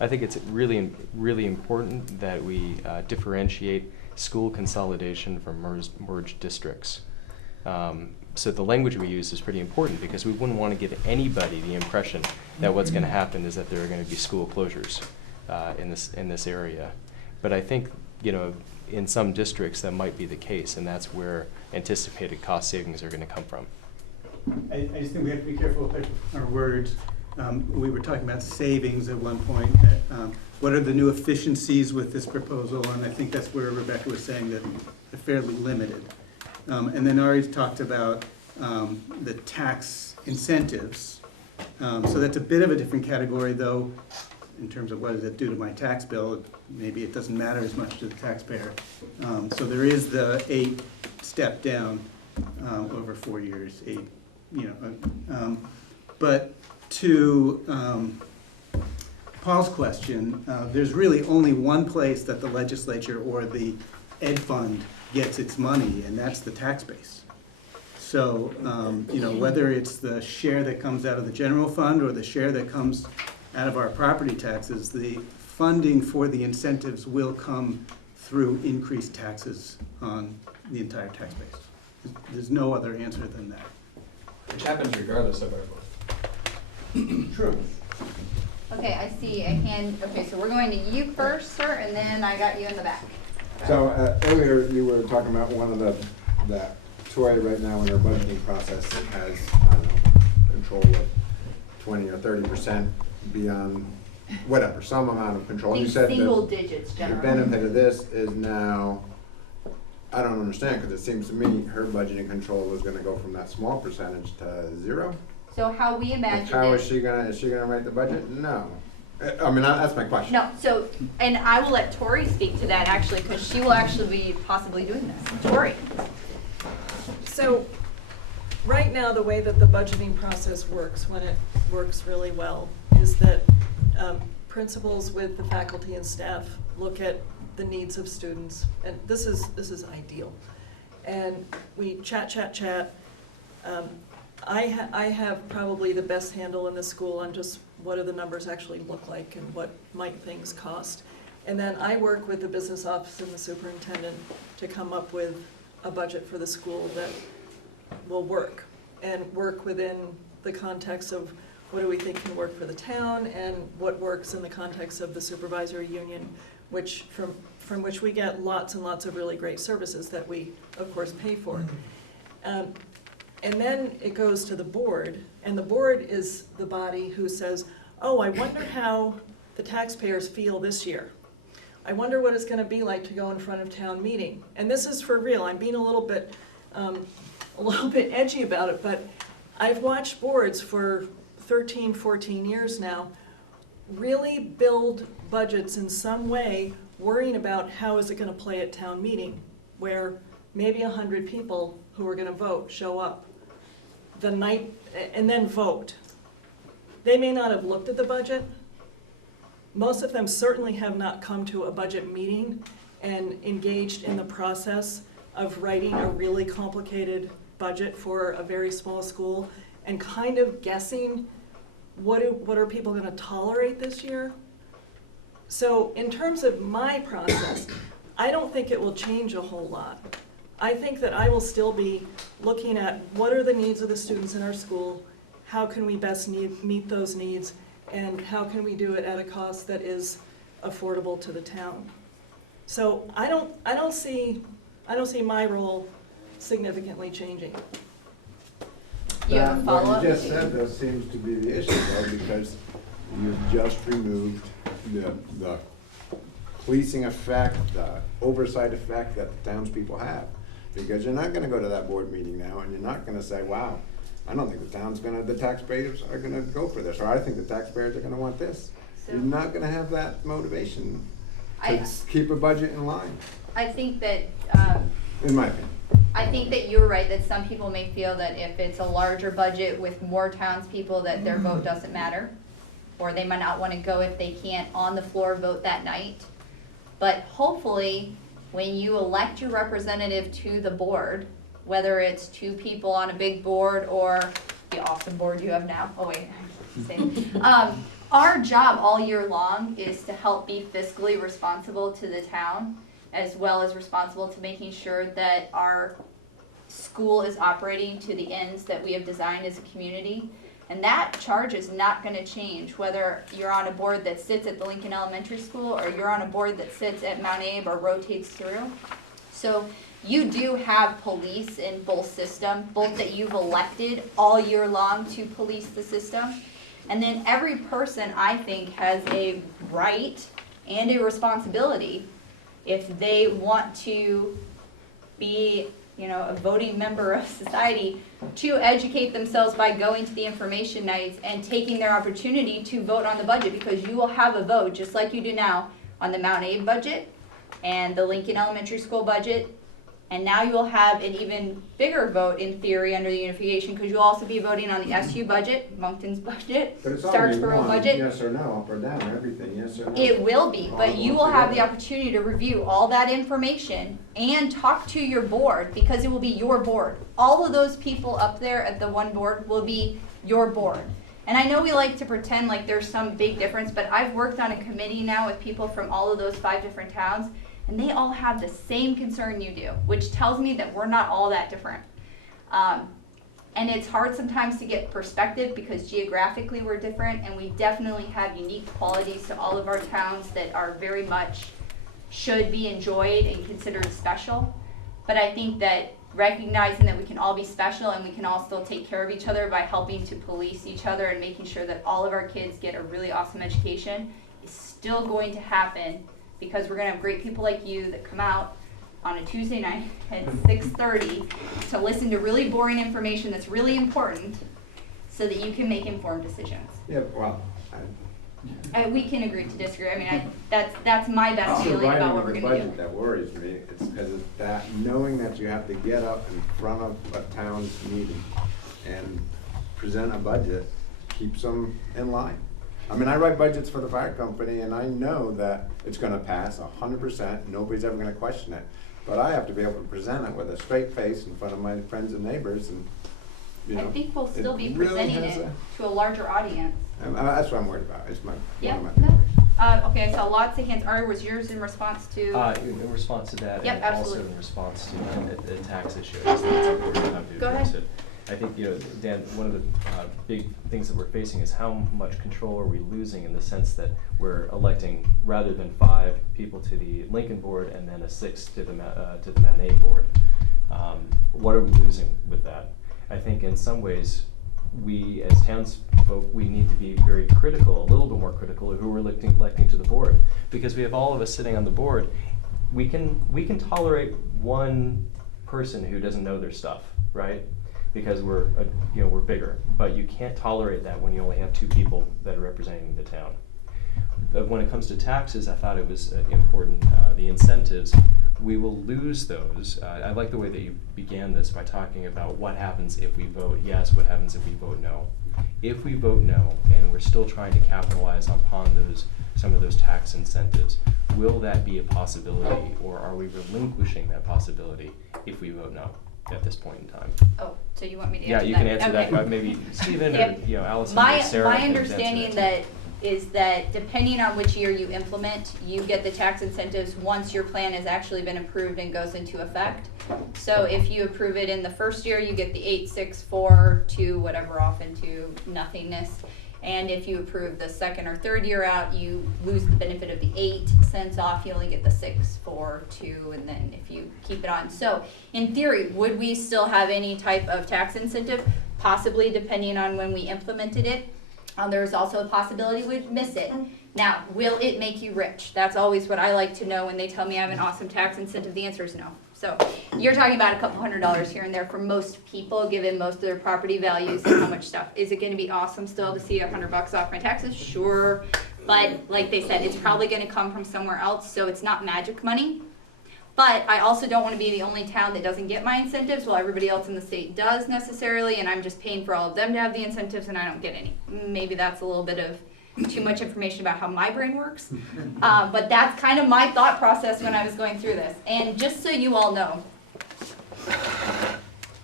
I think it's really, really important that we differentiate school consolidation from merged districts. So the language we use is pretty important because we wouldn't want to give anybody the impression that what's going to happen is that there are going to be school closures in this area. But I think, you know, in some districts that might be the case, and that's where anticipated cost savings are going to come from. I just think we have to be careful with our words. We were talking about savings at one point. What are the new efficiencies with this proposal? And I think that's where Rebecca was saying that they're fairly limited. And then Ari's talked about the tax incentives. So that's a bit of a different category, though, in terms of what does it do to my tax bill. Maybe it doesn't matter as much to the taxpayer. So there is the 8 step down over 4 years, 8, you know. But to Paul's question, there's really only one place that the legislature or the Ed Fund gets its money, and that's the tax base. So, you know, whether it's the share that comes out of the general fund or the share that comes out of our property taxes, the funding for the incentives will come through increased taxes on the entire tax base. There's no other answer than that. Which happens regardless of our vote. True. Okay, I see a hand. Okay, so we're going to you first, sir, and then I got you in the back. So earlier you were talking about one of that Toy right now in our budgeting process has, I don't know, control of 20 or 30% beyond whatever, some amount of control. You said single digits the generally. benefit of this is now, I don't understand, because it seems to me her budgeting control was gonna go from that small percentage to 0. So how we imagine How it. is she gonna write the budget? No. I mean, that's my question. No, so, and I will let Tori speak to that actually, because she will actually be possibly doing this. Tori. So, right now, the way that the budgeting process works, when it works really well, is that principals with the faculty and staff look at the needs of students, and this is ideal. And we chat. I have probably the best handle in the school on just what do the numbers actually look like and what might things cost. And then I work with the business office and the superintendent to come up with a budget for the school that will work and work within the context of what do we think can work for the town and what works in the context of the supervisory union, which from which we get lots and lots of really great services that we, of course, pay for. And then it goes to the board, and the board is the body who says, oh, I wonder how the taxpayers feel this year. I wonder what it's gonna be like to go in front of town meeting. And this is for real, I'm being a little bit edgy about it, but I've watched boards for 13, 14 years now really build budgets in some way, worrying about how is it gonna play at town meeting, where maybe 100 people who are gonna vote show up the night and then vote. They may not have looked at the budget. Most of them certainly have not come to a budget meeting and engaged in the process of writing a really complicated budget for a very small school and kind of guessing what are people gonna tolerate this year. So in terms of my process, I don't think it will change a whole lot. I think that I will still be looking at what are the needs of the students in our school, how can we best meet those needs, and how can we do it at a cost that is affordable to the town. So I don't see my role significantly changing. You have a follow-up? What you just said, though, seems to be the issue, though, because you've just removed the policing effect, the oversight effect that the townspeople have. Because you're not gonna go to that board meeting now, and you're not gonna say, wow, I don't think the taxpayers are gonna go for this, or I think the taxpayers are gonna want this. So- You're not gonna have that motivation to I- keep a budget in line, I think that, in my opinion. I think that you're right, that some people may feel that if it's a larger budget with more townspeople, that their vote doesn't matter. Or they might not wanna go if they can't on the floor vote that night. But hopefully, when you elect your representative to the board, whether it's 2 people on a big board or the awesome board you have now, oh wait, same. Our job all year long is to help be fiscally responsible to the town, as well as responsible to making sure that our school is operating to the ends that we have designed as a community. And that charge is not gonna change, whether you're on a board that sits at the Lincoln Elementary School or you're on a board that sits at Mount Abe or rotates through. So you do have police in both systems, both that you've elected all year long to police the system. And then every person, I think, has a right and a responsibility, if they want to be, you know, a voting member of society, to educate themselves by going to the information nights and taking their opportunity to vote on the budget, because you will have a vote, just like you do now, on the Mount Abe budget and the Lincoln Elementary School budget. And now you will have an even bigger vote in theory under the unification, because you'll also be voting on the SU budget, Moncton's budget, But it's only Starksboro one, budget. yes or no, up or down, everything, yes or no. It will be, but you will have the Altogether. opportunity to review all that information and talk to your board, because it will be your board. All of those people up there at the one board will be your board. And I know we like to pretend like there's some big difference, but I've worked on a committee now with people from all of those 5 different towns, and they all have the same concern you do, which tells me that we're not all that different. And it's hard sometimes to get perspective, because geographically we're different, and we definitely have unique qualities to all of our towns that are very much should be enjoyed and considered special. But I think that recognizing that we can all be special and we can all still take care of each other by helping to police each other and making sure that all of our kids get a really awesome education is still going to happen, because we're going to have great people like you that come out on a Tuesday night at 6:30 to listen to really boring information that's really important, so that you can make informed decisions. Yeah, well, We can agree to disagree. I mean, that's my best it's the feeling writing about what of we're the going to do. budget that worries me. It's because of that, knowing that you have to get up in front of a town's meeting and present a budget keeps them in line. I mean, I write budgets for the fire company, and I know that it's gonna pass 100%, nobody's ever gonna question it. But I have to be able to present it with a straight face in front of my friends and neighbors, and, you know. I think we'll still be it really presenting has it to a larger audience. That's what I'm worried about, it's one Yeah, of my no. worries. Okay, I saw lots of hands. Ari, was yours in response to? In response to that, Yep, and absolutely. also in response to the tax issue, I just think it's important time to Go address ahead. it. I think, you know, Dan, one of the big things that we're facing is how much control are we losing, in the sense that we're electing, rather than 5 people to the Lincoln board and then a 6th to the Mount A board. What are we losing with that? I think in some ways, we as townsfolk, we need to be very critical, a little bit more critical of who we're electing to the board, because we have all of us sitting on the board. We can tolerate one person who doesn't know their stuff, right? Because we're bigger, but you can't tolerate that when you only have 2 people that are representing the town. But when it comes to taxes, I thought it was important, the incentives, we will lose those. I like the way that you began this by talking about what happens if we vote yes, what happens if we vote no. If we vote no, and we're still trying to capitalize upon some of those tax incentives, will that be a possibility, or are we relinquishing that possibility if we vote no at this point in time? Oh, so you want me to Yeah, answer that? you can answer Okay. that, maybe Stephen or, Yep. Allison My or Sarah can answer understanding that. is that depending on which year you implement, you get the tax incentives once your plan has actually been approved and goes into effect. So if you approve it in the first year, you get the 8, 6, 4, 2, whatever, off into nothingness. And if you approve the second or third year out, you lose the benefit of the 8 cents off. You only get the 6, 4, 2, and then if you keep it on. So in theory, would we still have any type of tax incentive? Possibly, depending on when we implemented it. There's also a possibility we'd miss it. Now, will it make you rich? That's always what I like to know when they tell me I have an awesome tax incentive. The answer is no. So you're talking about a couple $100s here and there for most people, given most of their property values and how much stuff. Is it going to be awesome still to see $100 off my taxes? Sure. But like they said, it's probably going to come from somewhere else, so it's not magic money. But I also don't want to be the only town that doesn't get my incentives while everybody else in the state does necessarily, and I'm just paying for all of them to have the incentives and I don't get any. Maybe that's a little bit of too much information about how my brain works. But that's kind of my thought process when I was going through this. And just so you all know,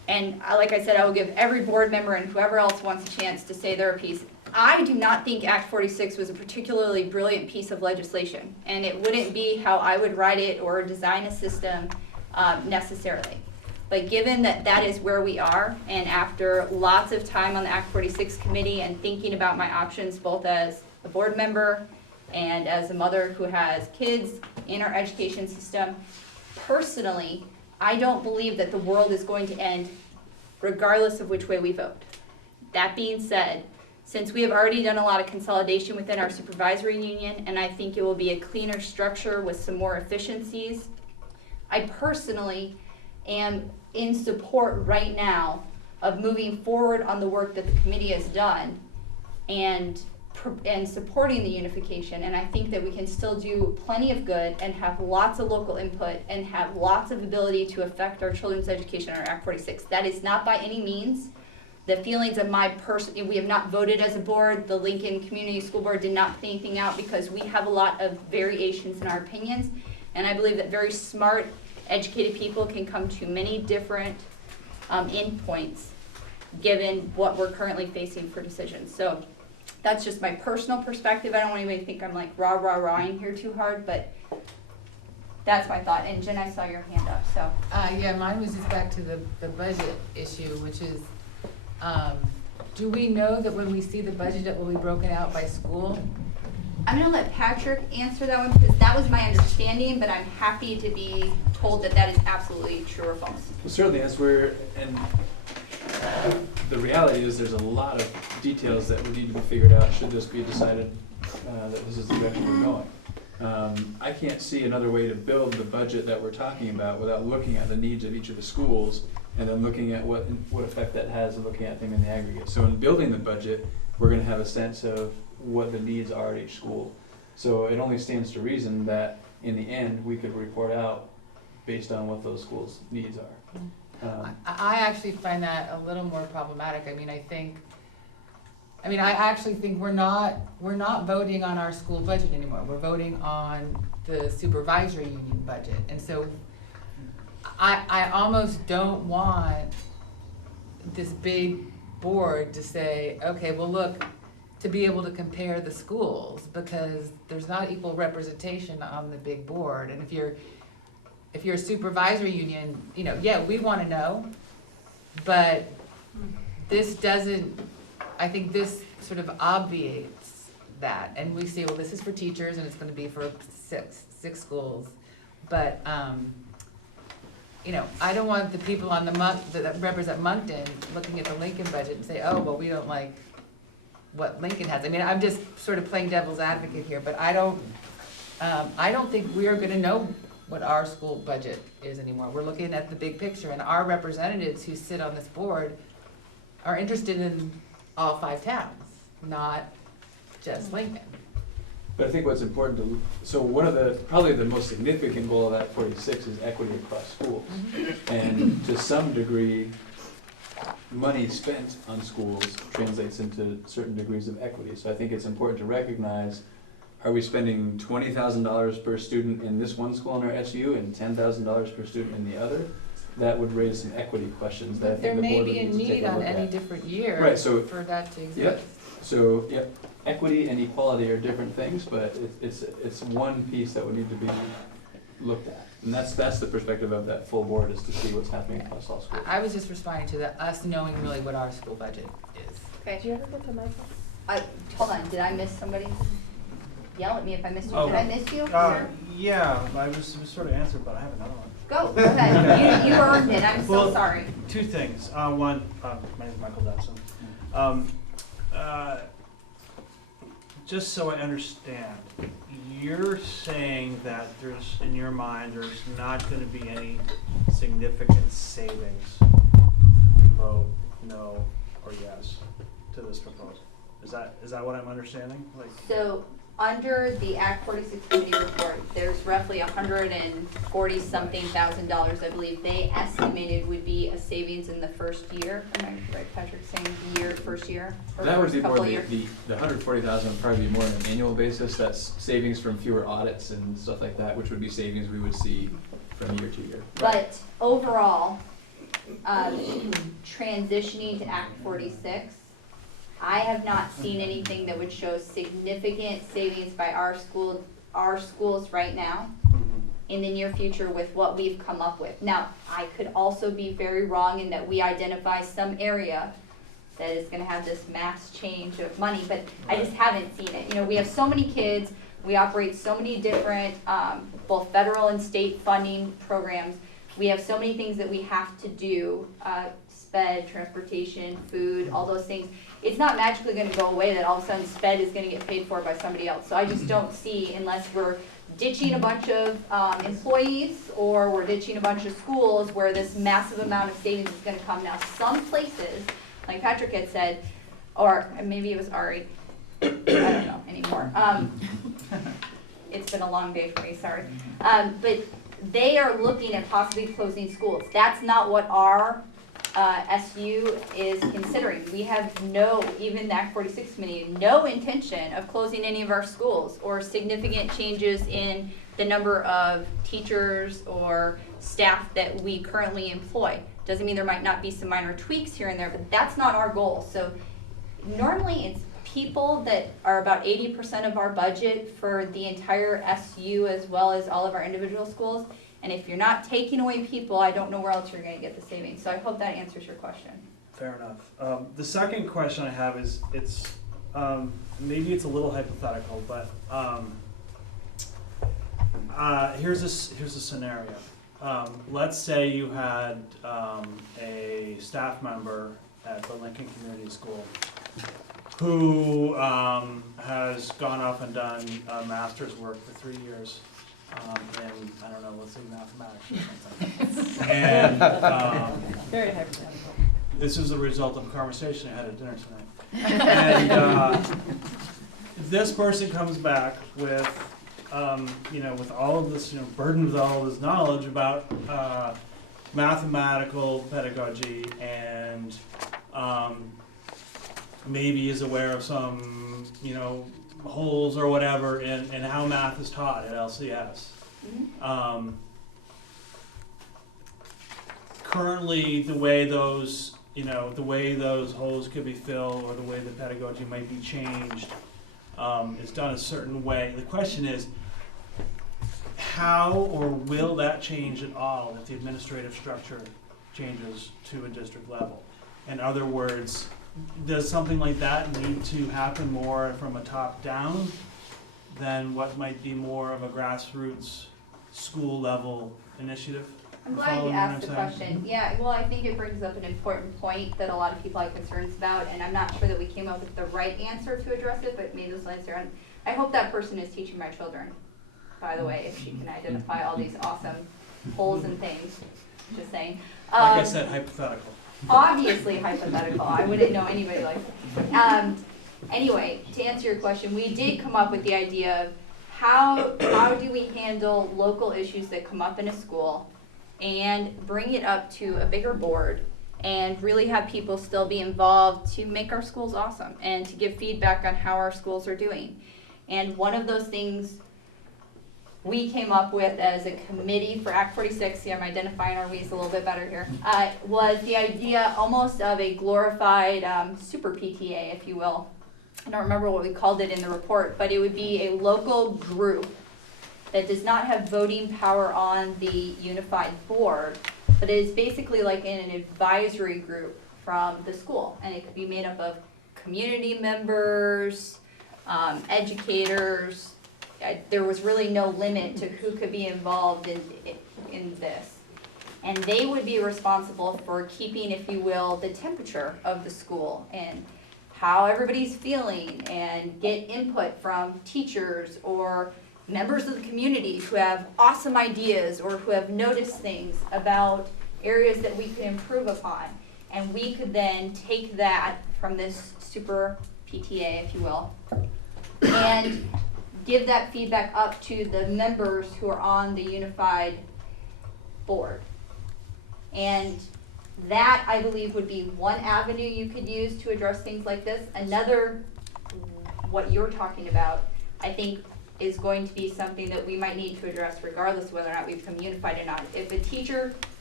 And like I said, I will give every board member and whoever else wants a chance to say their piece. I do not think Act 46 was a particularly brilliant piece of legislation, and it wouldn't be how I would write it or design a system necessarily. But given that that is where we are, and after lots of time on the Act 46 committee and thinking about my options both as a board member and as a mother who has kids in our education system, personally, I don't believe that the world is going to end regardless of which way we vote. That being said, since we have already done a lot of consolidation within our supervisory union, and I think it will be a cleaner structure with some more efficiencies, I personally am in support right now of moving forward on the work that the committee has done and supporting the unification. And I think that we can still do plenty of good and have lots of local input and have lots of ability to affect our children's education under Act 46. That is not by any means the feelings of my person. We have not voted as a board. The Lincoln Community School Board did not put anything out because we have a lot of variations in our opinions. And I believe that very smart, educated people can come to many different endpoints given what we're currently facing for decisions. So that's just my personal perspective. I don't want anybody to think I'm like rah-rah-rahing here too hard, but that's my thought. And Jen, I saw your hand up, so. Yeah, mine was just back to the budget issue, which is, do we know that when we see the budget it will be broken out by school? I'm gonna let Patrick answer that one because that was my understanding, but I'm happy to be told that that is absolutely true or false. Well, certainly, as we're, and the reality is there's a lot of details that would need to be figured out should this be decided that this is the direction we're going. I can't see another way to build the budget that we're talking about without looking at the needs of each of the schools and then looking at what effect that has and looking at them in the aggregate. So in building the budget, we're going to have a sense of what the needs are at each school. So it only stands to reason that in the end we could report out based on what those schools' needs are. I actually find that a little more problematic. I actually think we're not voting on our school budget anymore. We're voting on the supervisory union budget. And so I almost don't want this big board to say, okay, well look, to be able to compare the schools, because there's not equal representation on the big board. And if you're a supervisory union, yeah, we want to know, but this doesn't, I think this sort of obviates that. And we say, well, this is for teachers and it's going to be for six schools. But, I don't want the people on that represent Moncton looking at the Lincoln budget and say, oh, well, we don't like what Lincoln has. I'm just sort of playing devil's advocate here, but I don't think we are going to know what our school budget is anymore. We're looking at the big picture, and our representatives who sit on this board are interested in all 5 towns, not just Lincoln. But I think what's important so one of probably the most significant goal of Act 46 is equity across schools. And to some degree, money spent on schools translates into certain degrees of equity. So I think it's important to recognize, are we spending $20,000 per student in this one school in our SU and $10,000 per student in the other? That would raise some equity questions that I think There the may board be would a need to take need a on look any at. different year Right, so, for that to exist. Yep. So, yep, equity and equality are different things, but it's one piece that would need to be looked at. And that's the perspective of that full board, is to see what's happening across all schools. I was just responding to us knowing really what our school budget is. Okay. Do you ever get to Michael? Hold on, did I miss somebody? Yell at me if I missed you. Oh. Did I miss you, sir? Yeah, I was sort of answered, but I have another one. Go ahead. You earned it. I'm so sorry. 2 things. One, my name is Michael Dawson. Just so I understand, you're saying that in your mind, there's not going to be any significant savings if we vote no or yes to this proposal. Is that what I'm understanding? So under the Act 46 committee report, there's roughly $140-something thousand, I believe they estimated would be a savings in the first year. Am I right, Patrick, saying first year? Or That would first be more, couple the years? 140,000 would probably be more on an annual basis. That's savings from fewer audits and stuff like that, which would be savings we would see from year to year. But overall, transitioning to Act 46, I have not seen anything that would show significant savings by our schools right now in the near future with what we've come up with. Now, I could also be very wrong in that we identify some area that is gonna have this mass change of money, but I just haven't seen it. You know, we have so many kids, we operate so many different, both federal and state funding programs. We have so many things that we have to do, sped, transportation, food, all those things. It's not magically gonna go away that all of a sudden sped is gonna get paid for by somebody else. So I just don't see, unless we're ditching a bunch of employees or we're ditching a bunch of schools where this massive amount of savings is gonna come. Now, some places, like Patrick had said, or maybe it was Ari, I don't know anymore. It's been a long day for me, sorry. But they are looking at possibly closing schools. That's not what our SU is considering. We have no, even the Act 46 committee, no intention of closing any of our schools or significant changes in the number of teachers or staff that we currently employ. Doesn't mean there might not be some minor tweaks here and there, but that's not our goal. So normally it's people that are about 80% of our budget for the entire SU as well as all of our individual schools. And if you're not taking away people, I don't know where else you're gonna get the savings. So I hope that answers your question. Fair enough. The second question I have is, maybe it's a little hypothetical, but here's a scenario. Let's say you had a staff member at the Lincoln Community School who has gone off and done master's work for 3 years in, I don't know, let's say mathematics or something. And Very hypothetical. this is a result of a conversation I had at dinner tonight. And this person comes back with, with all of this, burdened with all of this knowledge about mathematical pedagogy and maybe is aware of some, holes or whatever in how math is taught at LCS. Mm-hmm. Currently, the way those holes could be filled or the way the pedagogy might be changed is done a certain way. The question is, how or will that change at all if the administrative structure changes to a district level? In other words, does something like that need to happen more from a top-down than what might be more of a grassroots school level initiative? I'm glad you asked the question. Yeah, well, I think it brings up an important point that a lot of people have concerns about, and I'm not sure that we came up with the right answer to address it, but maybe this will answer. And I hope that person is teaching my children, by the way, if she can identify all these awesome holes and things. Just saying. Like I said, hypothetical. Obviously hypothetical. I wouldn't know anybody like that. Anyway, to answer your question, we did come up with the idea of how do we handle local issues that come up in a school and bring it up to a bigger board and really have people still be involved to make our schools awesome and to give feedback on how our schools are doing. And one of those things we came up with as a committee for Act 46, see I'm identifying our we's a little bit better here, was the idea almost of a glorified super PTA, if you will. I don't remember what we called it in the report, but it would be a local group that does not have voting power on the unified board, but it is basically like in an advisory group from the school. And it could be made up of community members, educators. There was really no limit to who could be involved in this. And they would be responsible for keeping, if you will, the temperature of the school and how everybody's feeling and get input from teachers or members of the community who have awesome ideas or who have noticed things about areas that we could improve upon. And we could then take that from this super PTA, if you will, and give that feedback up to the members who are on the unified board. And that, I believe, would be one avenue you could use to address things like this. Another, what you're talking about, I think is going to be something that we might need to address regardless of whether or not we become unified or not. If a teacher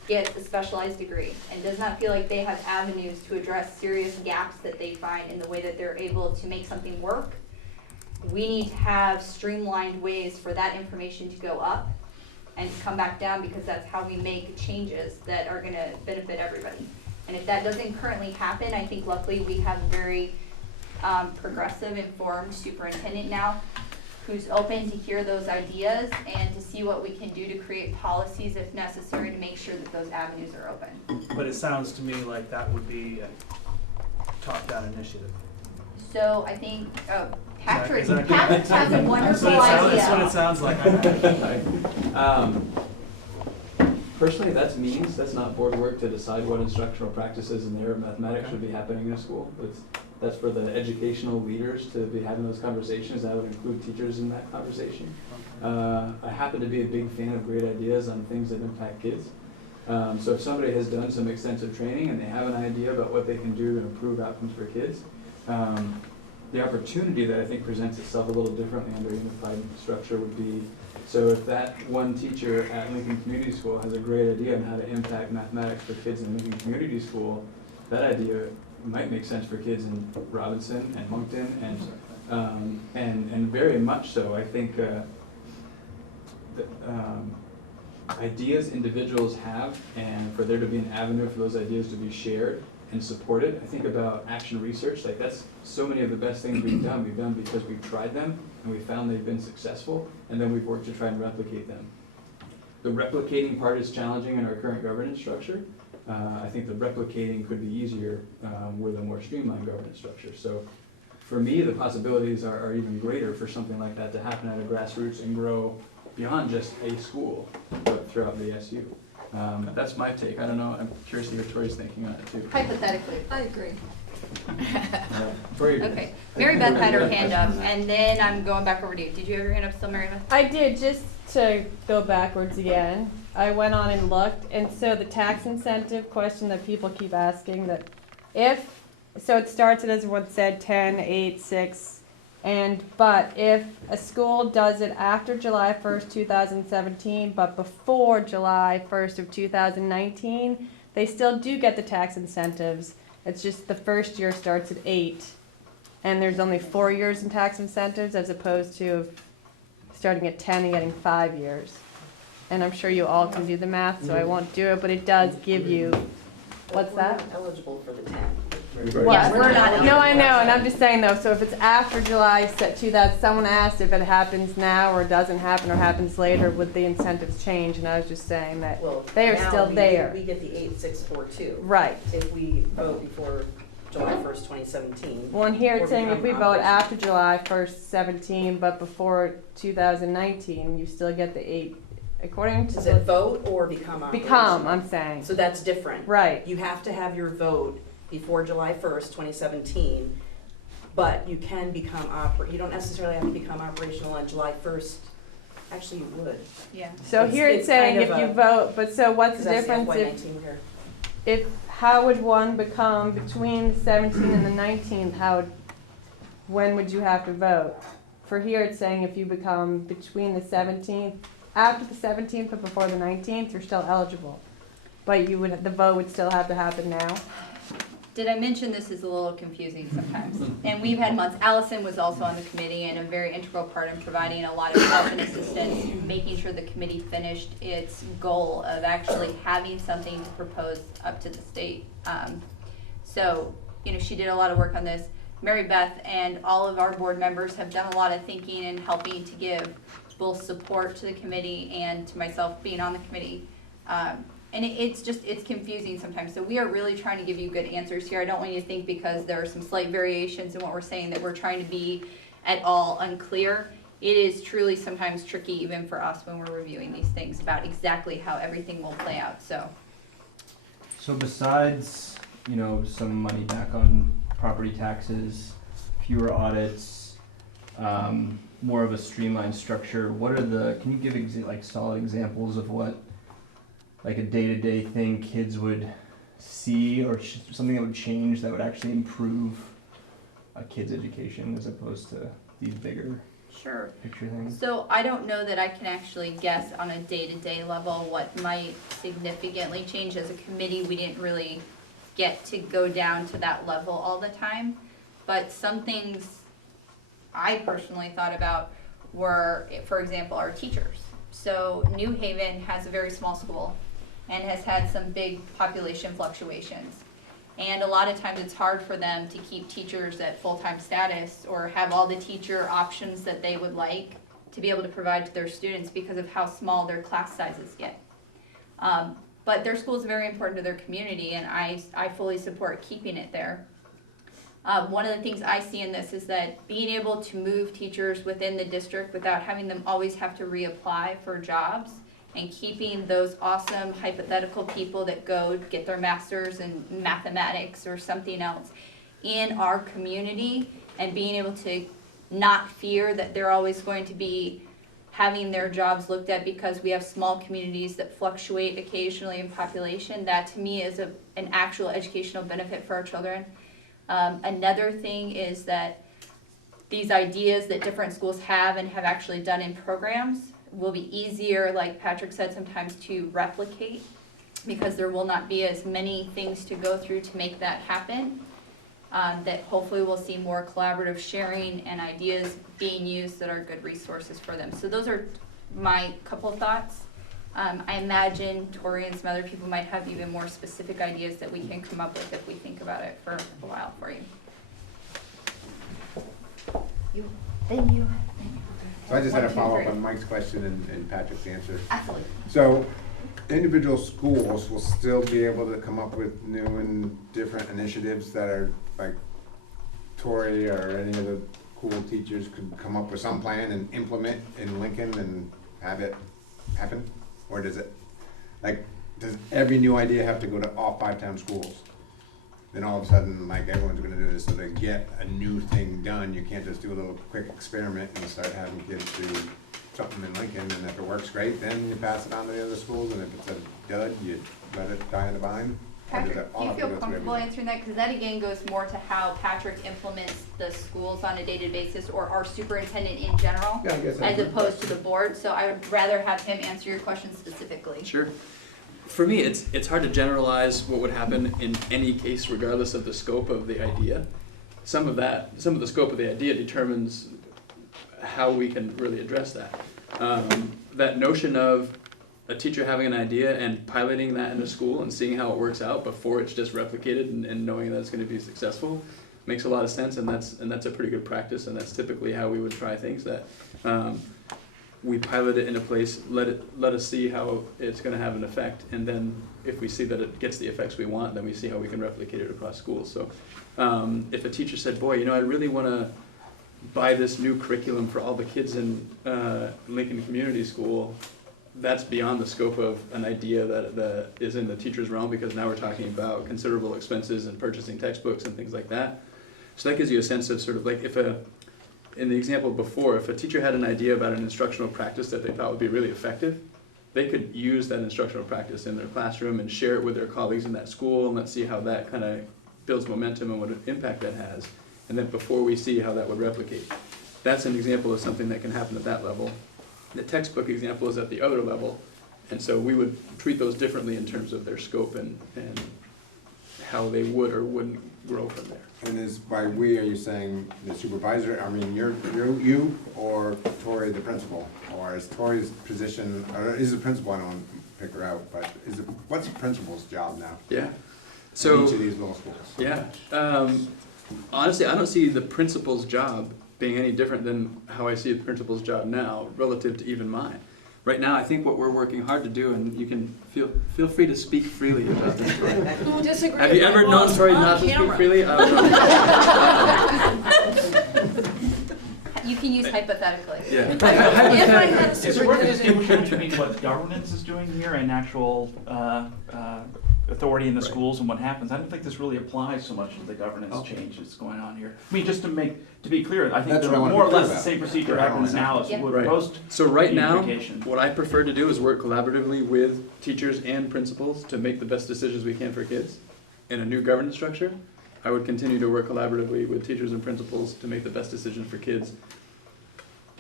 gets a specialized degree and does not feel like they have avenues to address serious gaps that they find in the way that they're able to make something work, we need to have streamlined ways for that information to go up and to come back down, because that's how we make changes that are gonna benefit everybody. And if that doesn't currently happen, I think luckily we have a very progressive, informed superintendent now who's open to hear those ideas and to see what we can do to create policies if necessary to make sure that those avenues are open. But it sounds to me like that would be a top-down initiative. So I think, Patrick Is that has a wonderful idea. That's what it sounds like. Personally, that's means, that's not board work to decide what instructional practices in their mathematics should be happening in a school. That's for the educational leaders to be having those conversations. That would include teachers in that conversation. I happen to be a big fan of great ideas on things that impact kids. So if somebody has done some extensive training and they have an idea about what they can do to improve outcomes for kids, the opportunity that I think presents itself a little differently under a unified structure would be, so if that one teacher at Lincoln Community School has a great idea on how to impact mathematics for kids in Lincoln Community School, that idea might make sense for kids in Robinson and Moncton and very much so. I think ideas individuals have, and for there to be an avenue for those ideas to be shared and supported. I think about action research, like that's so many of the best things we've done because we've tried them and we found they've been successful, and then we've worked to try and replicate them. The replicating part is challenging in our current governance structure. I think the replicating could be easier with a more streamlined governance structure. So for me, the possibilities are even greater for something like that to happen at a grassroots and grow beyond just a school, but throughout the SU. That's my take. I don't know. I'm curious to hear Tori's thinking on it too. Hypothetically. I agree. Tori. Okay. Mary Beth had her hand up, and then I'm going back over to you. Did you have your hand up still, Mary Beth? I did, just to go backwards again. I went on and looked, and so the tax incentive question that people keep asking, that so it starts at, as everyone said, 10, 8, 6, but if a school does it after July 1st, 2017, but before July 1st of 2019, they still do get the tax incentives. It's just the first year starts at 8, and there's only 4 years in tax incentives as opposed to starting at 10 and getting 5 years. And I'm sure you all can do the math, so I won't do it, but it does give you, what's that? Eligible for the 10. Yeah, we're not. No, I know, and I'm just saying though, so if it's after July 2000, someone asked if it happens now or doesn't happen or happens later, would the incentives change? And I was just saying that they are still there. We get the 8642. Right. If we vote before July 1st, 2017. Well, and here or it's saying if we become vote operational. after July 1st, 17, but before 2019, you still get the 8, according to Is it vote or become operational? Become, I'm saying. So that's different. Right. You have to have your vote before July 1st, 2017, but you can become you don't necessarily have to become operational on July 1st. Actually, you would. Yeah. So here it's saying kind if of you vote, but so what's the Because that's difference FY19 here. if how would one become between the 17th and the 19th? When would you have to vote? For here it's saying if you become between the 17th, after the 17th but before the 19th, you're still eligible. But the vote would still have to happen now. Did I mention this is a little confusing sometimes? And we've had months. Allison was also on the committee and a very integral part in providing a lot of help and assistance, making sure the committee finished its goal of actually having something to propose up to the state. So, she did a lot of work on this. Mary Beth and all of our board members have done a lot of thinking and helping to give both support to the committee and to myself being on the committee. And it's confusing sometimes. So we are really trying to give you good answers here. I don't want you to think because there are some slight variations in what we're saying that we're trying to be at all unclear. It is truly sometimes tricky even for us when we're reviewing these things about exactly how everything will play out. So besides, some money back on property taxes, fewer audits, more of a streamlined structure, can you give solid examples of what like a day-to-day thing kids would see or something that would change that would actually improve a kid's education as opposed to these bigger Sure. picture things? So I don't know that I can actually guess on a day-to-day level what might significantly change. As a committee, we didn't really get to go down to that level all the time. But some things I personally thought about were, for example, our teachers. So New Haven has a very small school and has had some big population fluctuations. And a lot of times it's hard for them to keep teachers at full-time status or have all the teacher options that they would like to be able to provide to their students because of how small their class sizes get. But their school is very important to their community, and I fully support keeping it there. One of the things I see in this is that being able to move teachers within the district without having them always have to reapply for jobs, and keeping those awesome hypothetical people that go get their masters in mathematics or something else in our community, and being able to not fear that they're always going to be having their jobs looked at because we have small communities that fluctuate occasionally in population. That to me is an actual educational benefit for our children. Another thing is that these ideas that different schools have and have actually done in programs will be easier, like Patrick said, sometimes to replicate, because there will not be as many things to go through to make that happen. That hopefully we'll see more collaborative sharing and ideas being used that are good resources for them. So those are my couple of thoughts. I imagine Tori and some other people might have even more specific ideas that we can come up with if we think about it for a while for you. Thank you. So I just had a follow-up on Mike's question and Patrick's answer. Absolutely. So individual schools will still be able to come up with new and different initiatives that are like Tori or any of the cool teachers could come up with some plan and implement in Lincoln and have it happen? Or does every new idea have to go to all 5 town schools? Then all of a sudden, like, everyone's gonna do this, so they get a new thing done. You can't just do a little quick experiment and start having kids do something in Lincoln, and if it works great, then you pass it on to the other schools, and if it's a dud, you let it die in the vine? Patrick, do you feel comfortable answering that? Because that again goes more to how Patrick implements the schools on a day-to-day basis, or our superintendent in general, Yeah, I guess as opposed to the board. So I would rather have him answer your question specifically. Sure. For me, it's hard to generalize what would happen in any case, regardless of the scope of the idea. Some of the scope of the idea determines how we can really address that. That notion of a teacher having an idea and piloting that in a school and seeing how it works out before it's just replicated and knowing that it's going to be successful makes a lot of sense, and that's a pretty good practice, and that's typically how we would try things. That we pilot it in a place, let us see how it's going to have an effect, and then if we see that it gets the effects we want, then we see how we can replicate it across schools. So if a teacher said, boy, I really want to buy this new curriculum for all the kids in Lincoln Community School, that's beyond the scope of an idea that is in the teacher's realm, because now we're talking about considerable expenses and purchasing textbooks and things like that. So that gives you a sense of sort of like in the example before, if a teacher had an idea about an instructional practice that they thought would be really effective, they could use that instructional practice in their classroom and share it with their colleagues in that school, and let's see how that kind of builds momentum and what impact that has. And then before we see how that would replicate. That's an example of something that can happen at that level. The textbook example is at the other level, and so we would treat those differently in terms of their scope and how they would or wouldn't grow from there. And by we, are you saying the supervisor, I mean, you or Tori the principal? Or is Tori's position, or is the principal, I don't want to pick her out, but what's the principal's job now? Yeah. So, in each of these little schools? Yeah. Honestly, I don't see the principal's job being any different than how I see the principal's job now relative to even mine. Right now, I think what we're working hard to do, and you can feel free to speak freely about this. Who disagree? Have you ever known Tori not to speak freely? You can use hypothetically. Yeah. It's worth distinguishing between what governance is doing here and actual authority in the schools and what happens. I don't think this really applies so much to the governance change that's going on here. I mean, just to be clear, I think there are more or less the same procedure happens now as it would post. So right now, what I prefer to do is work collaboratively with teachers and principals to make the best decisions we can for kids. In a new governance structure, I would continue to work collaboratively with teachers and principals to make the best decision for kids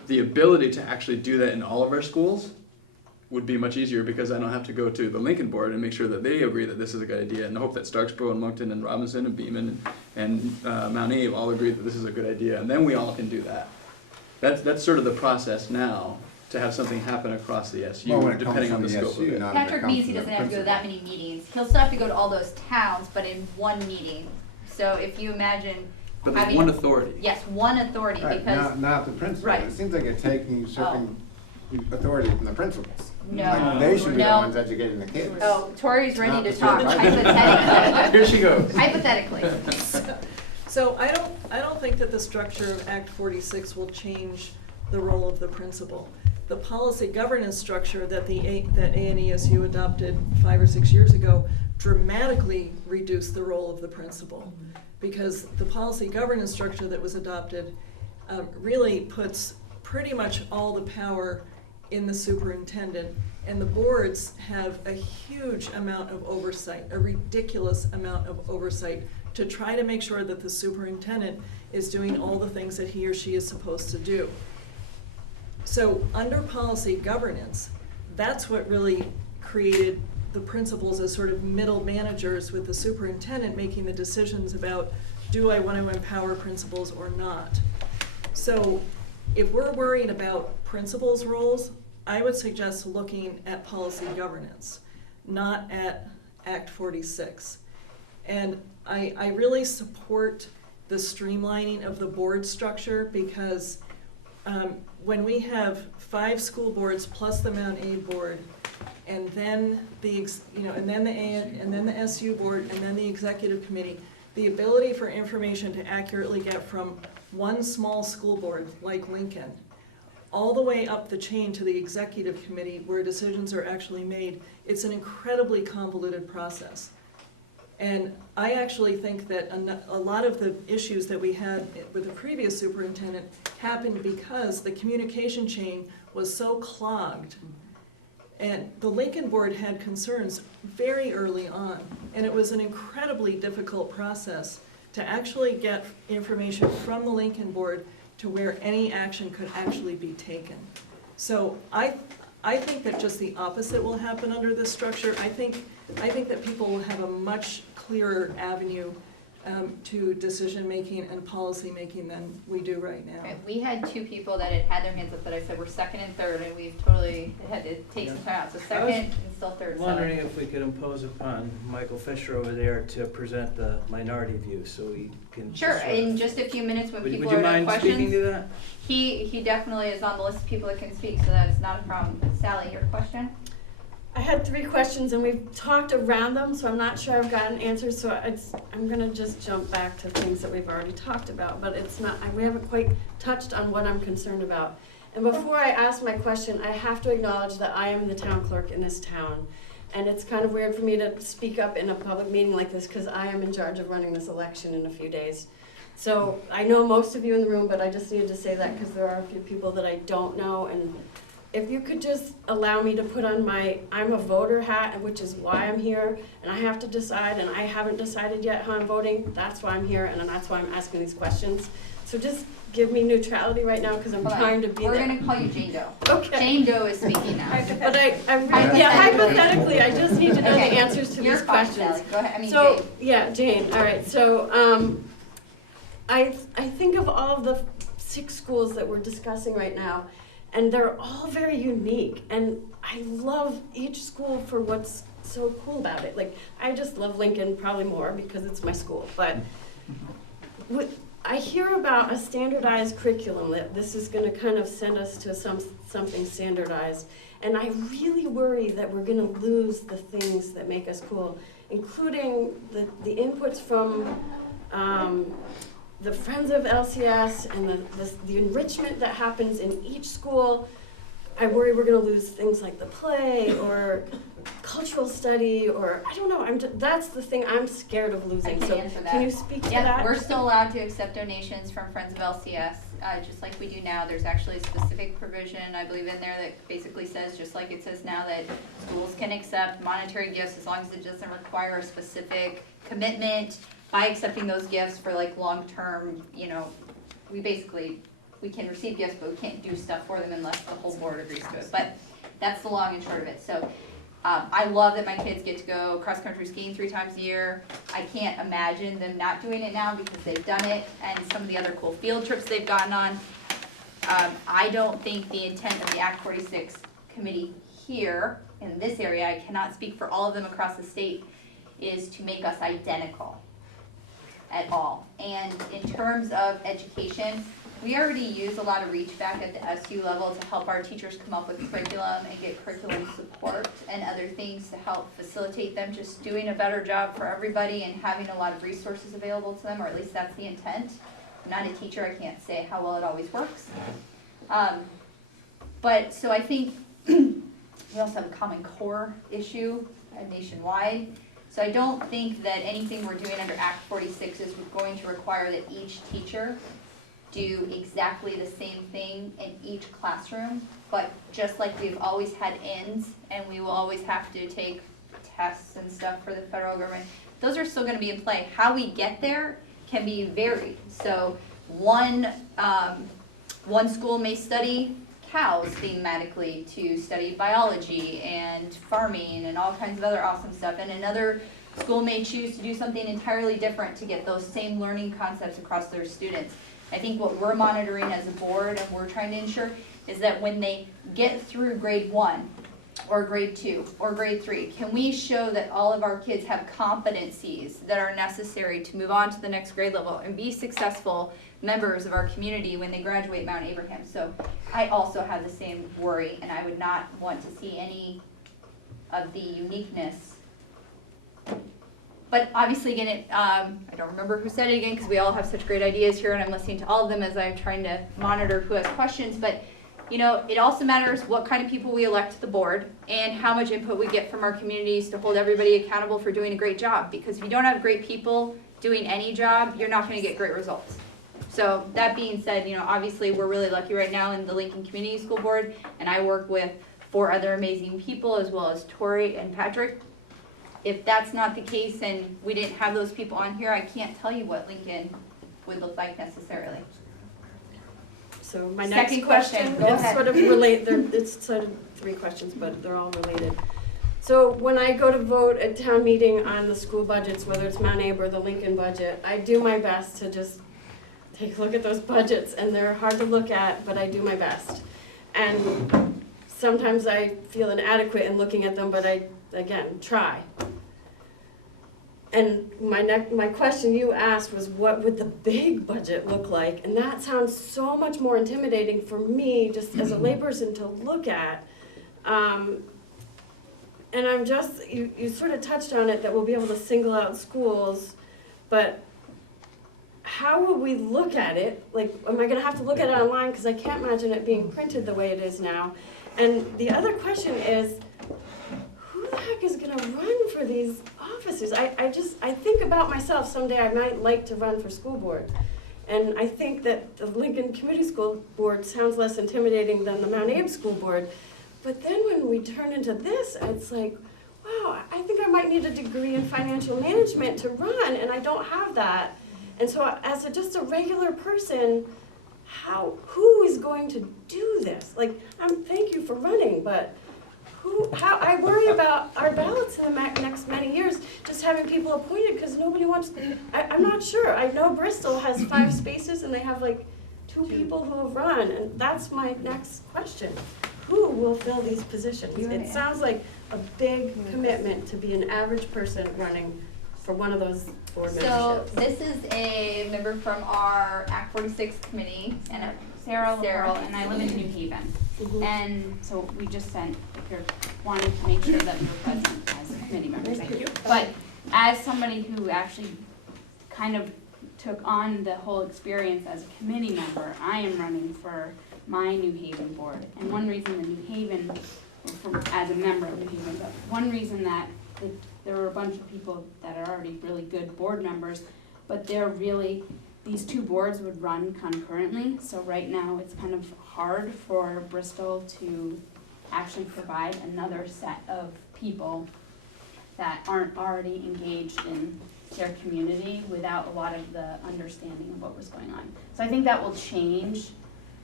the ability to actually do that in all of our schools would be much easier, because I don't have to go to the Lincoln board and make sure that they agree that this is a good idea, and hope that Starksboro and Moncton and Robinson and Beaman and Mount Abe all agree that this is a good idea, and then we all can do that. That's sort of the process now, to have something happen across the SU, Well, when it comes depending on from the the scope of SU, it. not when it Patrick comes means from he the doesn't have to go to that principals. many meetings. He'll still have to go to all those towns, but in one meeting. So if you imagine But there's having one authority. Yes, one authority, Right, because not the principal. Right. It seems like you're taking usurping authority from the principals. No. Like, they should be the No. ones educating the kids. Oh, Tori's ready Not to the talk supervisor. hypothetically. Here she goes. Hypothetically. So I don't think that the structure of Act 46 will change the role of the principal. The policy governance structure that that ANESU adopted 5 or 6 years ago dramatically reduced the role of the principal, because the policy governance structure that was adopted really puts pretty much all the power in the superintendent, and the boards have a huge amount of oversight, a ridiculous amount of oversight, to try to make sure that the superintendent is doing all the things that he or she is supposed to do. So under policy governance, that's what really created the principals as sort of middle managers with the superintendent making the decisions about, do I want to empower principals or not? So if we're worried about principals' roles, I would suggest looking at policy governance, not at Act 46. And I really support the streamlining of the board structure, because when we have 5 school boards plus the Mount Abe board, and then the SU board, and then the executive committee, the ability for information to accurately get from one small school board like Lincoln all the way up the chain to the executive committee where decisions are actually made, it's an incredibly convoluted process. And I actually think that a lot of the issues that we had with the previous superintendent happened because the communication chain was so clogged. And the Lincoln board had concerns very early on, and it was an incredibly difficult process to actually get information from the Lincoln board to where any action could actually be taken. So I think that just the opposite will happen under this structure. I think that people will have a much clearer avenue to decision-making and policy-making than we do right now. Right, we had 2 people that had their hands up that I said were second and third, and we've totally had to take some time out. So second and still third. Wondering if we could impose upon Michael Fisher over there to present the minority view, so we can. Sure, sort of- in just a few minutes when Would people you are mind questions. speaking to that? He definitely is on the list of people that can speak, so that is not a problem. Sally, your question? I had 3 questions and we've talked around them, so I'm not sure I've gotten answers, so I'm gonna just jump back to things that we've already talked about, but we haven't quite touched on what I'm concerned about. And before I ask my question, I have to acknowledge that I am the town clerk in this town. And it's kind of weird for me to speak up in a public meeting like this, because I am in charge of running this election in a few days. So I know most of you in the room, but I just needed to say that because there are a few people that I don't know, and if you could just allow me to put on my I'm a voter hat, which is why I'm here, and I have to decide, and I haven't decided yet how I'm voting, that's why I'm here, and that's why I'm asking these questions. So just give me neutrality right now, because I'm trying to be We're there. gonna call you Jane Doe. Okay. Jane Doe is speaking now. But hypothetically, I just need to know Okay. the answers to You're these fine, questions. Sally. Go ahead, I mean So, Jane. yeah, Jane, all right, so, I think of all of the 6 schools that we're discussing right now, and they're all very unique, and I love each school for what's so cool about it. Like, I just love Lincoln probably more because it's my school, but I hear about a standardized curriculum, that this is gonna kind of send us to something standardized, and I really worry that we're gonna lose the things that make us cool, including the inputs from the Friends of LCS and the enrichment that happens in each school. I worry we're going to lose things like the play or cultural study, or I don't know. That's the thing I'm scared of losing. I can So answer that. can you speak to Yeah, that? we're still allowed to accept donations from Friends of LCS, just like we do now. There's actually a specific provision, I believe, in there that basically says, just like it says now, that schools can accept monetary gifts as long as it doesn't require a specific commitment. By accepting those gifts for like long-term, we basically we can receive gifts, but we can't do stuff for them unless the whole board agrees to it. But that's the long and short of it. So I love that my kids get to go cross-country skiing 3 times a year. I can't imagine them not doing it now because they've done it, and some of the other cool field trips they've gotten on. I don't think the intent of the Act 46 committee here in this area, I cannot speak for all of them across the state, is to make us identical at all. And in terms of education, we already use a lot of reach back at the SU level to help our teachers come up with curriculum and get curriculum support and other things to help facilitate them just doing a better job for everybody and having a lot of resources available to them, or at least that's the intent. I'm not a teacher, I can't say how well it always works. But so I think we also have a Common Core issue nationwide. So I don't think that anything we're doing under Act 46 is going to require that each teacher do exactly the same thing in each classroom, but just like we've always had ends and we will always have to take tests and stuff for the federal government, those are still going to be in play. How we get there can be varied. So one school may study cows thematically to study biology and farming and all kinds of other awesome stuff, and another school may choose to do something entirely different to get those same learning concepts across their students. I think what we're monitoring as a board and we're trying to ensure is that when they get through grade 1 or grade 2 or grade 3, can we show that all of our kids have competencies that are necessary to move on to the next grade level and be successful members of our community when they graduate Mount Abraham. So I also have the same worry, and I would not want to see any of the uniqueness. But obviously, again, I don't remember who said it again because we all have such great ideas here, and I'm listening to all of them as I'm trying to monitor who has questions. But you know, it also matters what kind of people we elect to the board and how much input we get from our communities to hold everybody accountable for doing a great job. Because if you don't have great people doing any job, you're not going to get great results. So that being said, you know, obviously we're really lucky right now in the Lincoln Community School Board, and I work with 4 other amazing people as well as Tori and Patrick. If that's not the case and we didn't have those people on here, I can't tell you what Lincoln would look like necessarily. So my Second next question, go is ahead. sort of related, it's sort of 3 questions, but they're all related. So when I go to vote at town meeting on the school budgets, whether it's Mount Abe or the Lincoln budget, I do my best to just take a look at those budgets, and they're hard to look at, but I do my best. And sometimes I feel inadequate in looking at them, but I, again, try. And my question you asked was, what would the big budget look like? And that sounds so much more intimidating for me, just as a layperson, to look at. And I'm just, you sort of touched on it, that we'll be able to single out schools, but how will we look at it? Like, am I gonna have to look at it online? Because I can't imagine it being printed the way it is now. And the other question is, who the heck is gonna run for these offices? I think about myself, someday I might like to run for school board. And I think that the Lincoln Community School Board sounds less intimidating than the Mount Abe School Board. But then when we turn into this, it's like, wow, I think I might need a degree in financial management to run, and I don't have that. And so as just a regular person, who is going to do this? Like, thank you for running, but I worry about our ballots in the next many years, just having people appointed, because nobody wants, I'm not sure. I know Bristol has 5 spaces and they have like 2 people who have run, and that's my next question. Who will fill these positions? It sounds like a big commitment to be an average person running for one of those board memberships. So this is a member from our Act 46 committee, and Sarah, and I live in New Haven. And so we just sent, if you're wanting to make sure that you're present as committee members. Thank you. But as somebody who actually kind of took on the whole experience as a committee member, I am running for my New Haven board. And one reason the New Haven, as a member of New Haven, but one reason that there were a bunch of people that are already really good board members, but they're really, these 2 boards would run concurrently. So right now it's kind of hard for Bristol to actually provide another set of people that aren't already engaged in their community without a lot of the understanding of what was going on. So I think that will change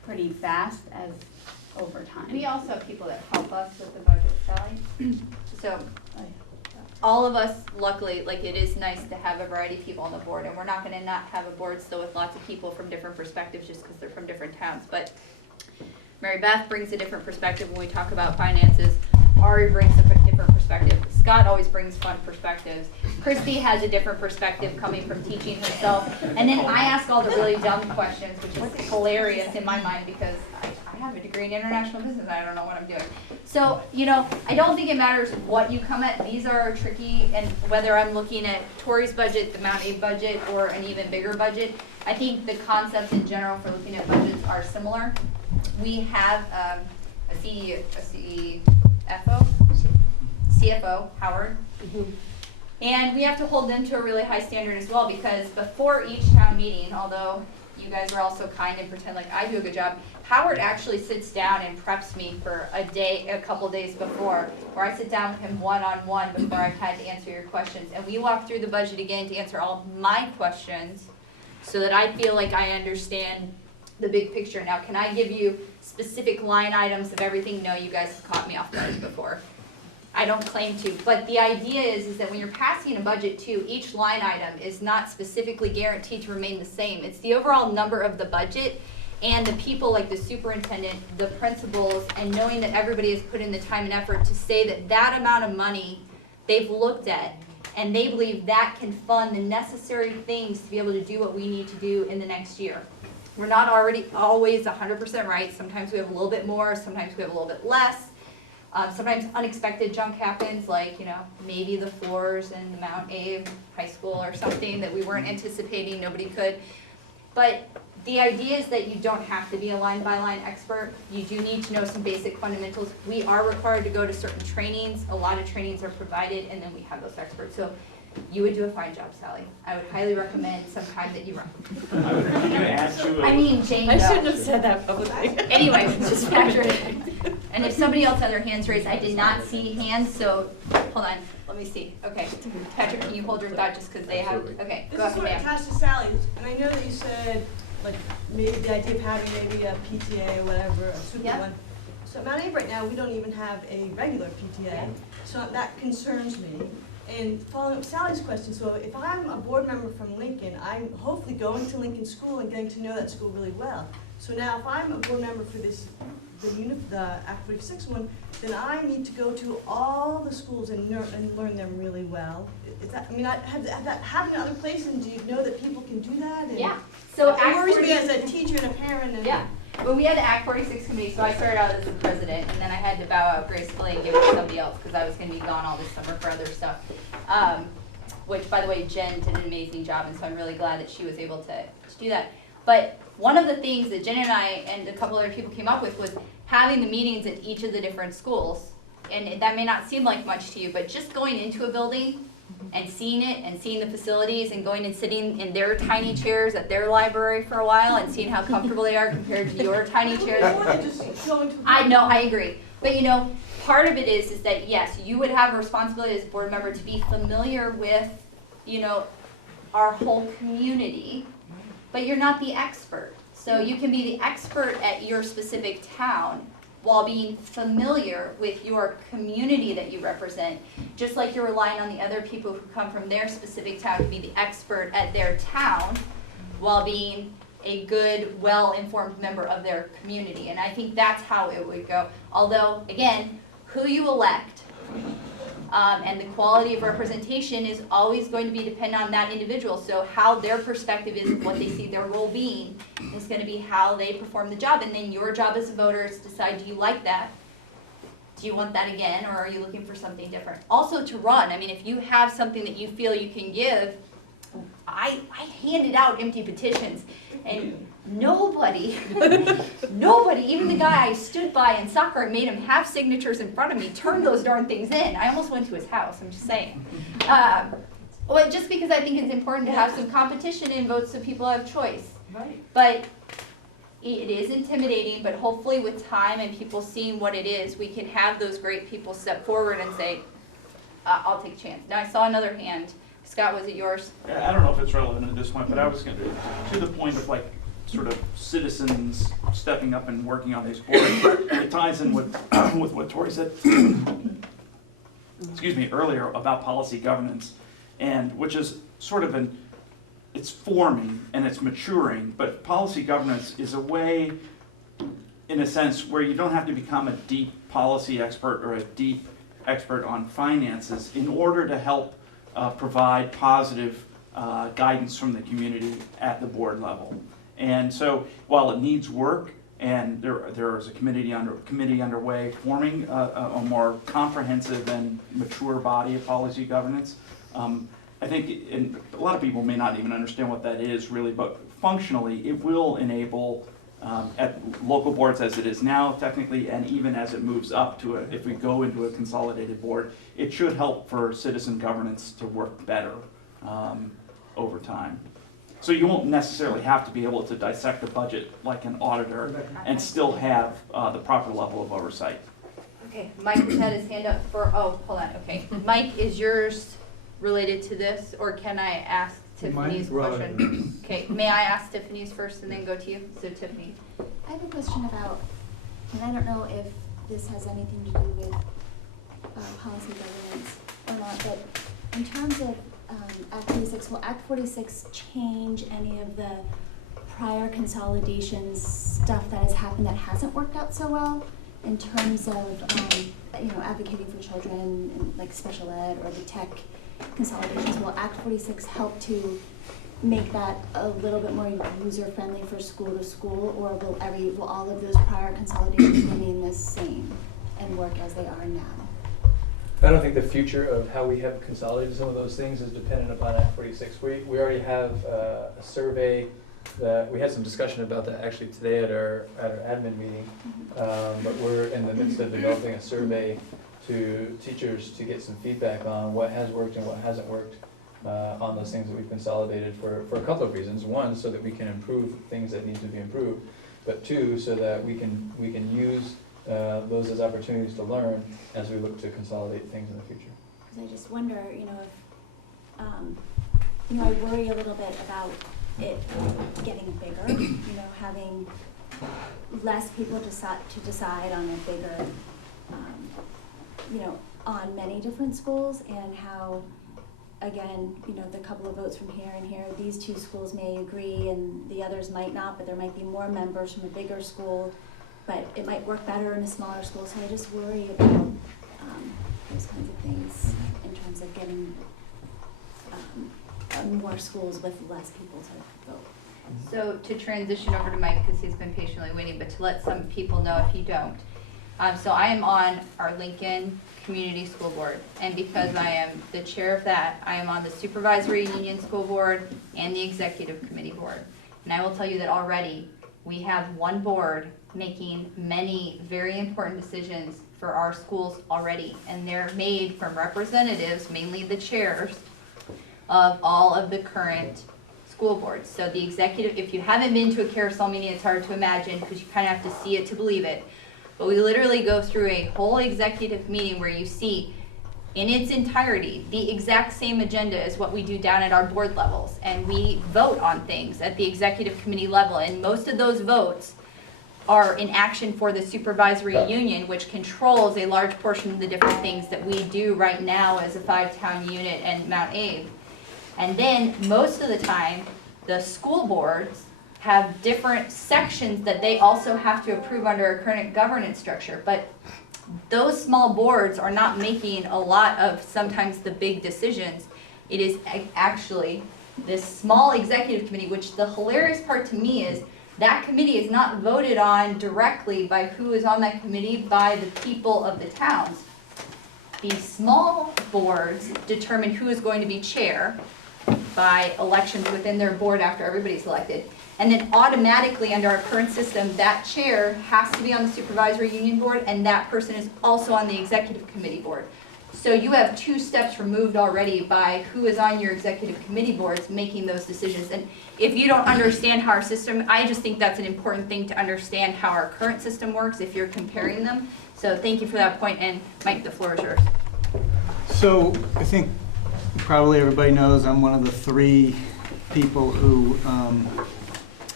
pretty fast as over time. We also have people that help us with the budget, Sally. So, all of us, luckily, like, it is nice to have a variety of people on the board, and we're not gonna not have a board still with lots of people from different perspectives just because they're from different towns, but Mary Beth brings a different perspective when we talk about finances. Ari brings a different perspective. Scott always brings fun perspectives. Christy has a different perspective coming from teaching herself. And then I ask all the really dumb questions, which is hilarious in my mind because I have a degree in international business and I don't know what I'm doing. So, you know, I don't think it matters what you come at. These are tricky, and whether I'm looking at Tori's budget, the Mount A budget, or an even bigger budget, I think the concepts in general for looking at budgets are similar. We have CFO, Howard. And we have to hold them to a really high standard as well, because before each town meeting, although you guys are also kind and pretend like I do a good job, Howard actually sits down and preps me for a couple days before, where I sit down with him one-on-one before I've had to answer your questions. And we walk through the budget again to answer all of my questions so that I feel like I understand the big picture. Now, can I give you specific line items of everything? No, you guys have caught me off guard before. I don't claim to, but the idea is that when you're passing a budget too, each line item is not specifically guaranteed to remain the same. It's the overall number of the budget and the people like the superintendent, the principals, and knowing that everybody has put in the time and effort to say that that amount of money they've looked at and they believe that can fund the necessary things to be able to do what we need to do in the next year. We're not always 100% right. Sometimes we have a little bit more, sometimes we have a little bit less. Sometimes unexpected junk happens, like, you know, maybe the floors in Mount A High School or something that we weren't anticipating, nobody could. But the idea is that you don't have to be a line-by-line expert. You do need to know some basic fundamentals. We are required to go to certain trainings. A lot of trainings are provided, and then we have those experts. So you would do a fine job, Sally. I would highly recommend some time that you run. I mean, Jane. I shouldn't have said that publicly. Anyway, just factor it in. And if somebody else had their hands raised, I did not see hands, so hold on, let me see. Okay, Patrick, can you hold your thought just because they have, okay, go This is ahead, sort of ma'am. attached to Sally's, and I know that you said, like, maybe the idea of having maybe a PTA or whatever, a super Yep. one. So at Mount A right now, we don't even have a regular PTA, Yeah. so that concerns me. And following up Sally's question, so if I'm a board member from Lincoln, I'm hopefully going to Lincoln School and getting to know that school really well. So now if I'm a board member for this, the Act 46 one, then I need to go to all the schools and learn them really well. Is that, I mean, I have that happened in other places, and do you know that people can do that? And Yeah, so it worries me Act as a teacher and a parent. And Yeah, well, we had the Act 46 committee, so I started out as the president, and then I had to bow out gracefully and give it to somebody else, because I was gonna be gone all this summer for other stuff. Which, by the way, Jen did an amazing job, and so I'm really glad that she was able to do that. But one of the things that Jen and I and a couple other people came up with was having the meetings at each of the different schools. And that may not seem like much to you, but just going into a building and seeing it and seeing the facilities and going and sitting in their tiny chairs at their library for a while and seeing how comfortable they are compared to your tiny chairs. More than just going to I know, I agree. But you know, part of it is that yes, you would have a responsibility as a board member to be familiar with, you know, our whole community, but you're not the expert. So you can be the expert at your specific town while being familiar with your community that you represent, just like you're relying on the other people who come from their specific town to be the expert at their town while being a good, well-informed member of their community. And I think that's how it would go. Although, again, who you elect and the quality of representation is always going to be dependent on that individual. So how their perspective is, what they see their role being, is going to be how they perform the job. And then your job as a voter is to decide, do you like that? Do you want that again, or are you looking for something different? Also to run, I mean, if you have something that you feel you can give, I handed out empty petitions, and nobody, even the guy I stood by in soccer and made him have signatures in front of me, turned those darn things in. I almost went to his house, I'm just saying. Well, just because I think it's important to have some competition in votes so people have choice. Right. But it is intimidating, but hopefully with time and people seeing what it is, we can have those great people step forward and say, I'll take a chance. Now I saw another hand. Scott, was it yours? I don't know if it's relevant at this point, but I was going to the point of like sort of citizens stepping up and working on these boards. It ties in with, with what Tori said, excuse me, earlier about policy governance, and which is sort of it's forming and it's maturing, but policy governance is a way, in a sense, where you don't have to become a deep policy expert or a deep expert on finances in order to help provide positive guidance from the community at the board level. And so while it needs work, and there is a committee underway forming a more comprehensive and mature body of policy governance, I think a lot of people may not even understand what that is really, but functionally it will enable at local boards as it is now technically, and even as it moves up to if we go into a consolidated board, it should help for citizen governance to work better over time. So you won't necessarily have to be able to dissect a budget like an auditor and still have the proper level of oversight. Okay, Mike has had his hand up for, oh, hold on, okay. Mike, is yours related to this, or can I ask Tiffany's question? Okay, may I ask Tiffany's first and then go to you? So Tiffany. I have a question about, and I don't know if this has anything to do with policy governance or not, but in terms of Act 46, will Act 46 change any of the prior consolidations stuff that has happened that hasn't worked out so well in terms of advocating for children and like special ed or the tech consolidations? Will Act 46 help to make that a little bit more user-friendly for school to school, or will all of those prior consolidations remain the same and work as they are now? I don't think the future of how we have consolidated some of those things is dependent upon Act 46. We already have a survey that we had some discussion about that actually today at our admin meeting, but we're in the midst of developing a survey to teachers to get some feedback on what has worked and what hasn't worked on those things that we've consolidated for a couple of reasons. One, so that we can improve things that need to be improved, but two, so that we can use those as opportunities to learn as we look to consolidate things in the future. Because I just wonder, I worry a little bit about it getting bigger, having less people to decide on a bigger, on many different schools, and how, again, the couple of votes from here and here, these two schools may agree and the others might not, but there might be more members from a bigger school, but it might work better in a smaller school. So I just worry about those kinds of things in terms of getting more schools with less people to vote. So to transition over to Mike, because he's been patiently waiting, but to let some people know if you don't. So I am on our Lincoln Community School Board, and because I am the chair of that, I am on the Supervisory Union School Board and the Executive Committee Board. And I will tell you that already we have one board making many very important decisions for our schools already, and they're made from representatives, mainly the chairs, of all of the current school boards. So the executive, if you haven't been to a carousel meeting, it's hard to imagine because you kind of have to see it to believe it. But we literally go through a whole executive meeting where you see in its entirety the exact same agenda as what we do down at our board levels. And we vote on things at the executive committee level. And most of those votes are in action for the supervisory union, which controls a large portion of the different things that we do right now as a 5-town unit and Mount Abe. And then most of the time, the school boards have different sections that they also have to approve under a current governance structure. But those small boards are not making a lot of sometimes the big decisions. It is actually this small executive committee, which the hilarious part to me is that committee is not voted on directly by who is on that committee, by the people of the towns. These small boards determine who is going to be chair by elections within their board after everybody's elected. And then automatically under our current system, that chair has to be on the supervisory union board, and that person is also on the executive committee board. So you have 2 steps removed already by who is on your executive committee boards making those decisions. And if you don't understand how our system, I just think that's an important thing to understand how our current system works if you're comparing them. So thank you for that point, and Mike, the floor is yours. So I think probably everybody knows I'm one of the 3 people who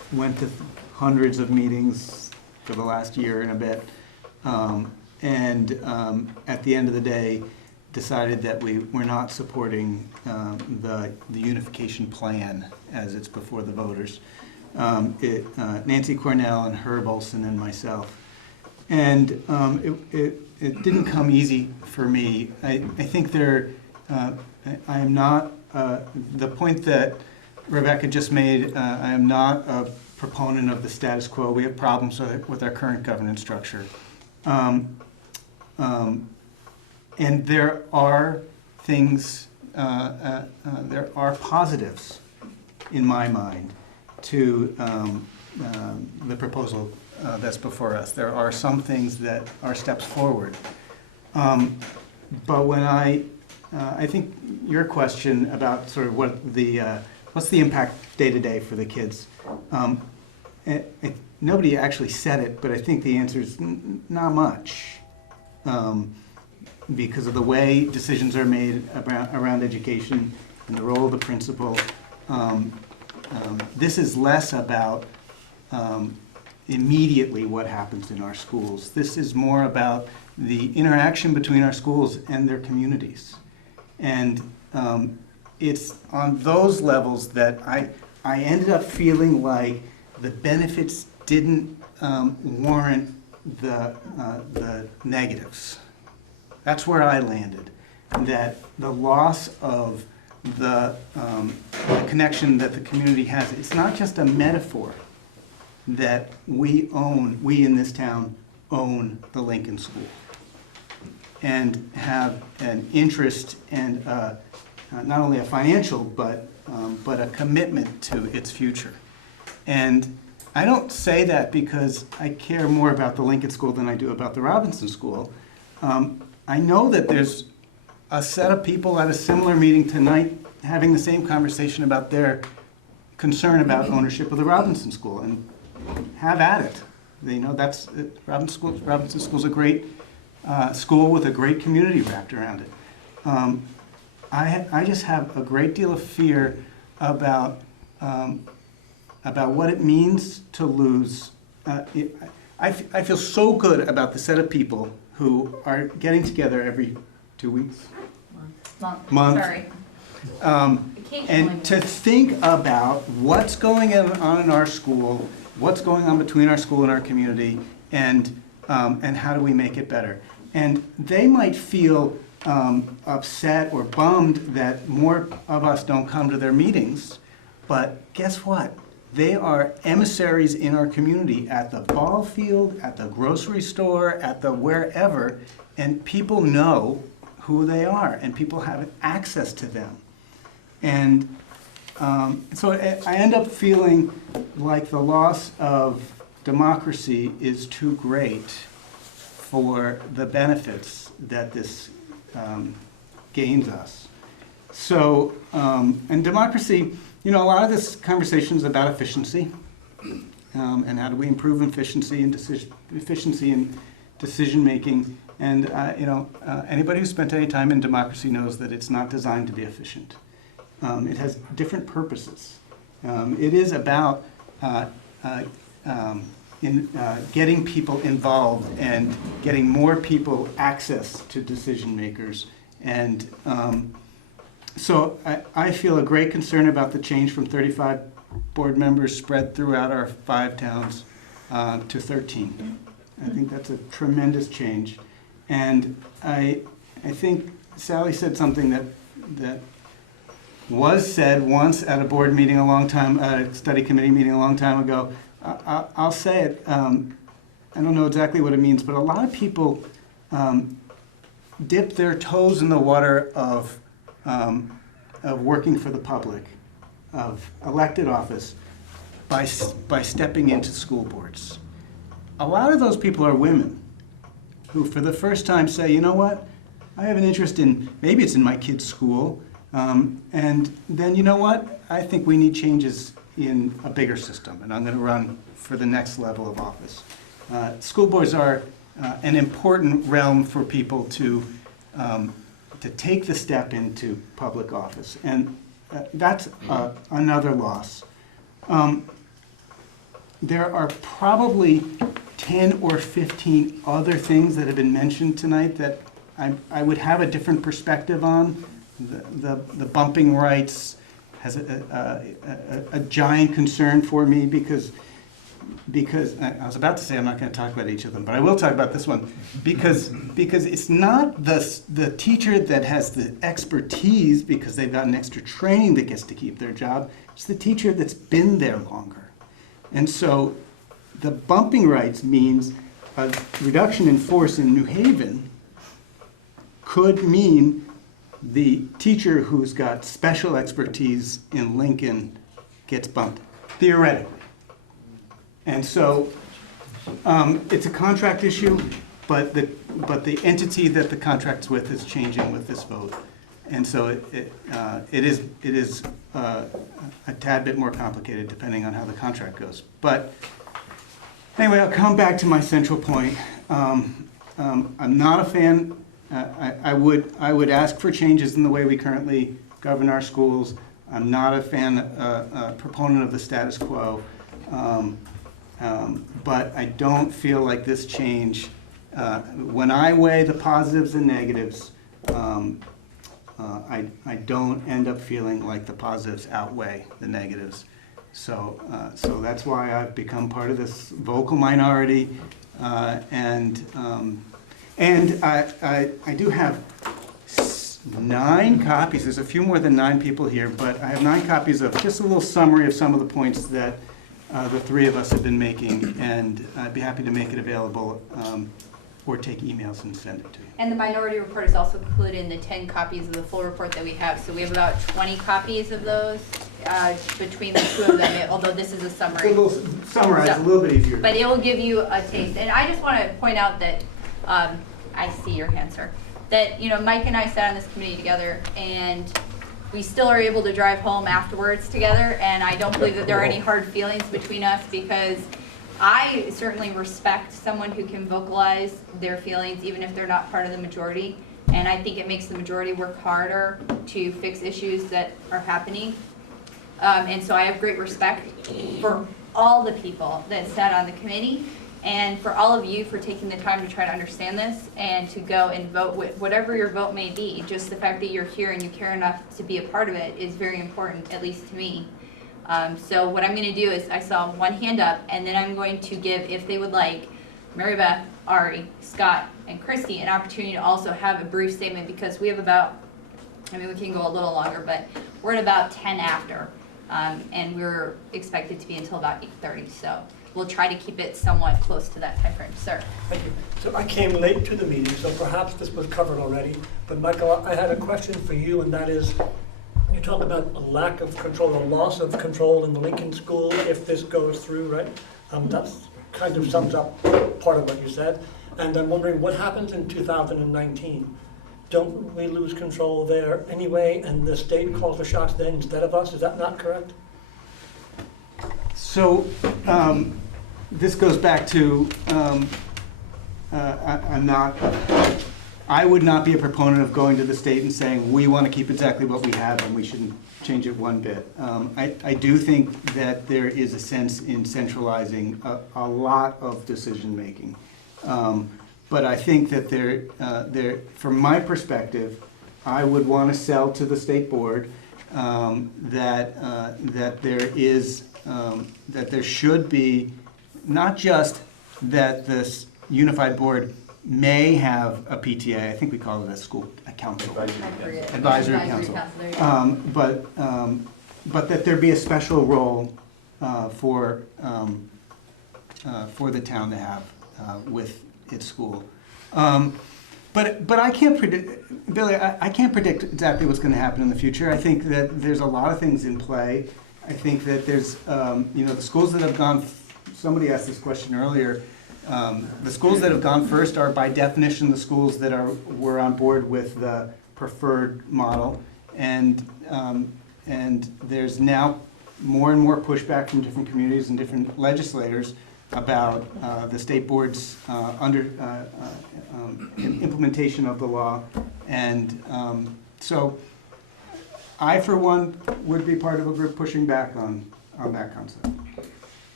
went to hundreds of meetings for the last year and a bit, and at the end of the day, decided that we're not supporting the unification plan as it's before the voters. Nancy Cornell and Herb Olson and myself. And it didn't come easy for me. I think I am not, the point that Rebecca just made, I am not a proponent of the status quo. We have problems with our current governance structure. And there are things, there are positives in my mind to the proposal that's before us. There are some things that are steps forward. But when I think your question about sort of what's the impact day to day for the kids, nobody actually said it, but I think the answer is not much. Because of the way decisions are made around education and the role of the principal. This is less about immediately what happens in our schools. This is more about the interaction between our schools and their communities. And it's on those levels that I ended up feeling like the benefits didn't warrant the negatives. That's where I landed, that the loss of the connection that the community has, it's not just a metaphor that we in this town own the Lincoln School and have an interest and not only a financial but a commitment to its future. And I don't say that because I care more about the Lincoln School than I do about the Robinson School. I know that there's a set of people at a similar meeting tonight having the same conversation about their concern about ownership of the Robinson School, and have at it. That's Robinson School's a great school with a great community wrapped around it. I just have a great deal of fear about what it means to lose. I feel so good about the set of people who are getting together every 2 weeks? Month. Sorry. And to think about what's going on in our school, what's going on between our school and our community, and how do we make it better. And they might feel upset or bummed that more of us don't come to their meetings, but guess what? They are emissaries in our community at the ball field, at the grocery store, at the wherever, and people know who they are, and people have access to them. And so I end up feeling like the loss of democracy is too great for the benefits that this gains us. So, and democracy, a lot of this conversation is about efficiency, and how do we improve efficiency and decision making. And anybody who's spent any time in democracy knows that it's not designed to be efficient. It has different purposes. It is about getting people involved and getting more people access to decision makers. And so I feel a great concern about the change from 35 board members spread throughout our 5 towns to 13. I think that's a tremendous change. And I think Sally said something that was said once at a board meeting a study committee meeting a long time ago. I'll say it, I don't know exactly what it means, but a lot of people dip their toes in the water of working for the public, of elected office, by stepping into school boards. A lot of those people are women who for the first time say, you know what, I have an interest in, maybe it's in my kid's school, and then you know what, I think we need changes in a bigger system, and I'm going to run for the next level of office. School boards are an important realm for people to take the step into public office, and that's another loss. there are probably 10 or 15 other things that have been mentioned tonight that I would have a different perspective on. The bumping rights has a giant concern for me because I was about to say I'm not going to talk about each of them, but I will talk about this one because it's not the teacher that has the expertise because they've gotten extra training that gets to keep their job. It's the teacher that's been there longer. And so the bumping rights means a reduction in force in New Haven could mean the teacher who's got special expertise in Lincoln gets bumped, theoretically. And so it's a contract issue, but the entity that the contract's with is changing with this vote. And so it is a tad bit more complicated depending on how the contract goes. But anyway, I'll come back to my central point. I'm not a fan. I would ask for changes in the way we currently govern our schools. I'm not a fan, proponent of the status quo. But I don't feel like this change, when I weigh the positives and negatives, I don't end up feeling like the positives outweigh the negatives. So that's why I've become part of this vocal minority, and I do have 9 copies. There's a few more than 9 people here, but I have 9 copies of just a little summary of some of the points that the 3 of us have been making, and I'd be happy to make it available or take emails and send it to you. And the minority report is also included in the 10 copies of the full report that we have. So we have about 20 copies of those between the 2 of them, although this is a summary. It's a little summarized, a little bit easier. But it will give you a taste. And I just want to point out that, I see your hand, sir, that, Mike and I sat on this committee together, and we still are able to drive home afterwards together, and I don't believe that there are any hard feelings between us, because I certainly respect someone who can vocalize their feelings even if they're not part of the majority, and I think it makes the majority work harder to fix issues that are happening. And so I have great respect for all the people that sat on the committee, and for all of you for taking the time to try to understand this and to go and vote with whatever your vote may be. Just the fact that you're here and you care enough to be a part of it is very important, at least to me. So what I'm going to do is, I saw one hand up, and then I'm going to give, if they would like, Mary Beth, Ari, Scott, and Christy an opportunity to also have a brief statement, because we have about, we can go a little longer, but we're at about 10 after, and we're expected to be until about 8:30. So we'll try to keep it somewhat close to that time frame. Sir. Thank you. So I came late to the meeting, so perhaps this was covered already. But Michael, I had a question for you, and that is, you talk about a lack of control, a loss of control in the Lincoln School if this goes through, right? That's kind of sums up part of what you said. And I'm wondering what happens in 2019. Don't we lose control there anyway, and the state calls the shots then instead of us? Is that not correct? So this goes back to I would not be a proponent of going to the state and saying we want to keep exactly what we have and we shouldn't change it one bit. I do think that there is a sense in centralizing a lot of decision making. But I think that from my perspective, I would want to sell to the state board that there should be, not just that this unified board may have a PTA, I think we call it a council. Advisory council. But that there be a special role for the town to have with its school. But I can't predict, Billy, I can't predict exactly what's going to happen in the future. I think that there's a lot of things in play. I think that there's, the schools that have gone, somebody asked this question earlier, the schools that have gone first are by definition the schools that were on board with the preferred model. And there's now more and more pushback from different communities and different legislators about the state board's implementation of the law. And so I, for one, would be part of a group pushing back on that concept.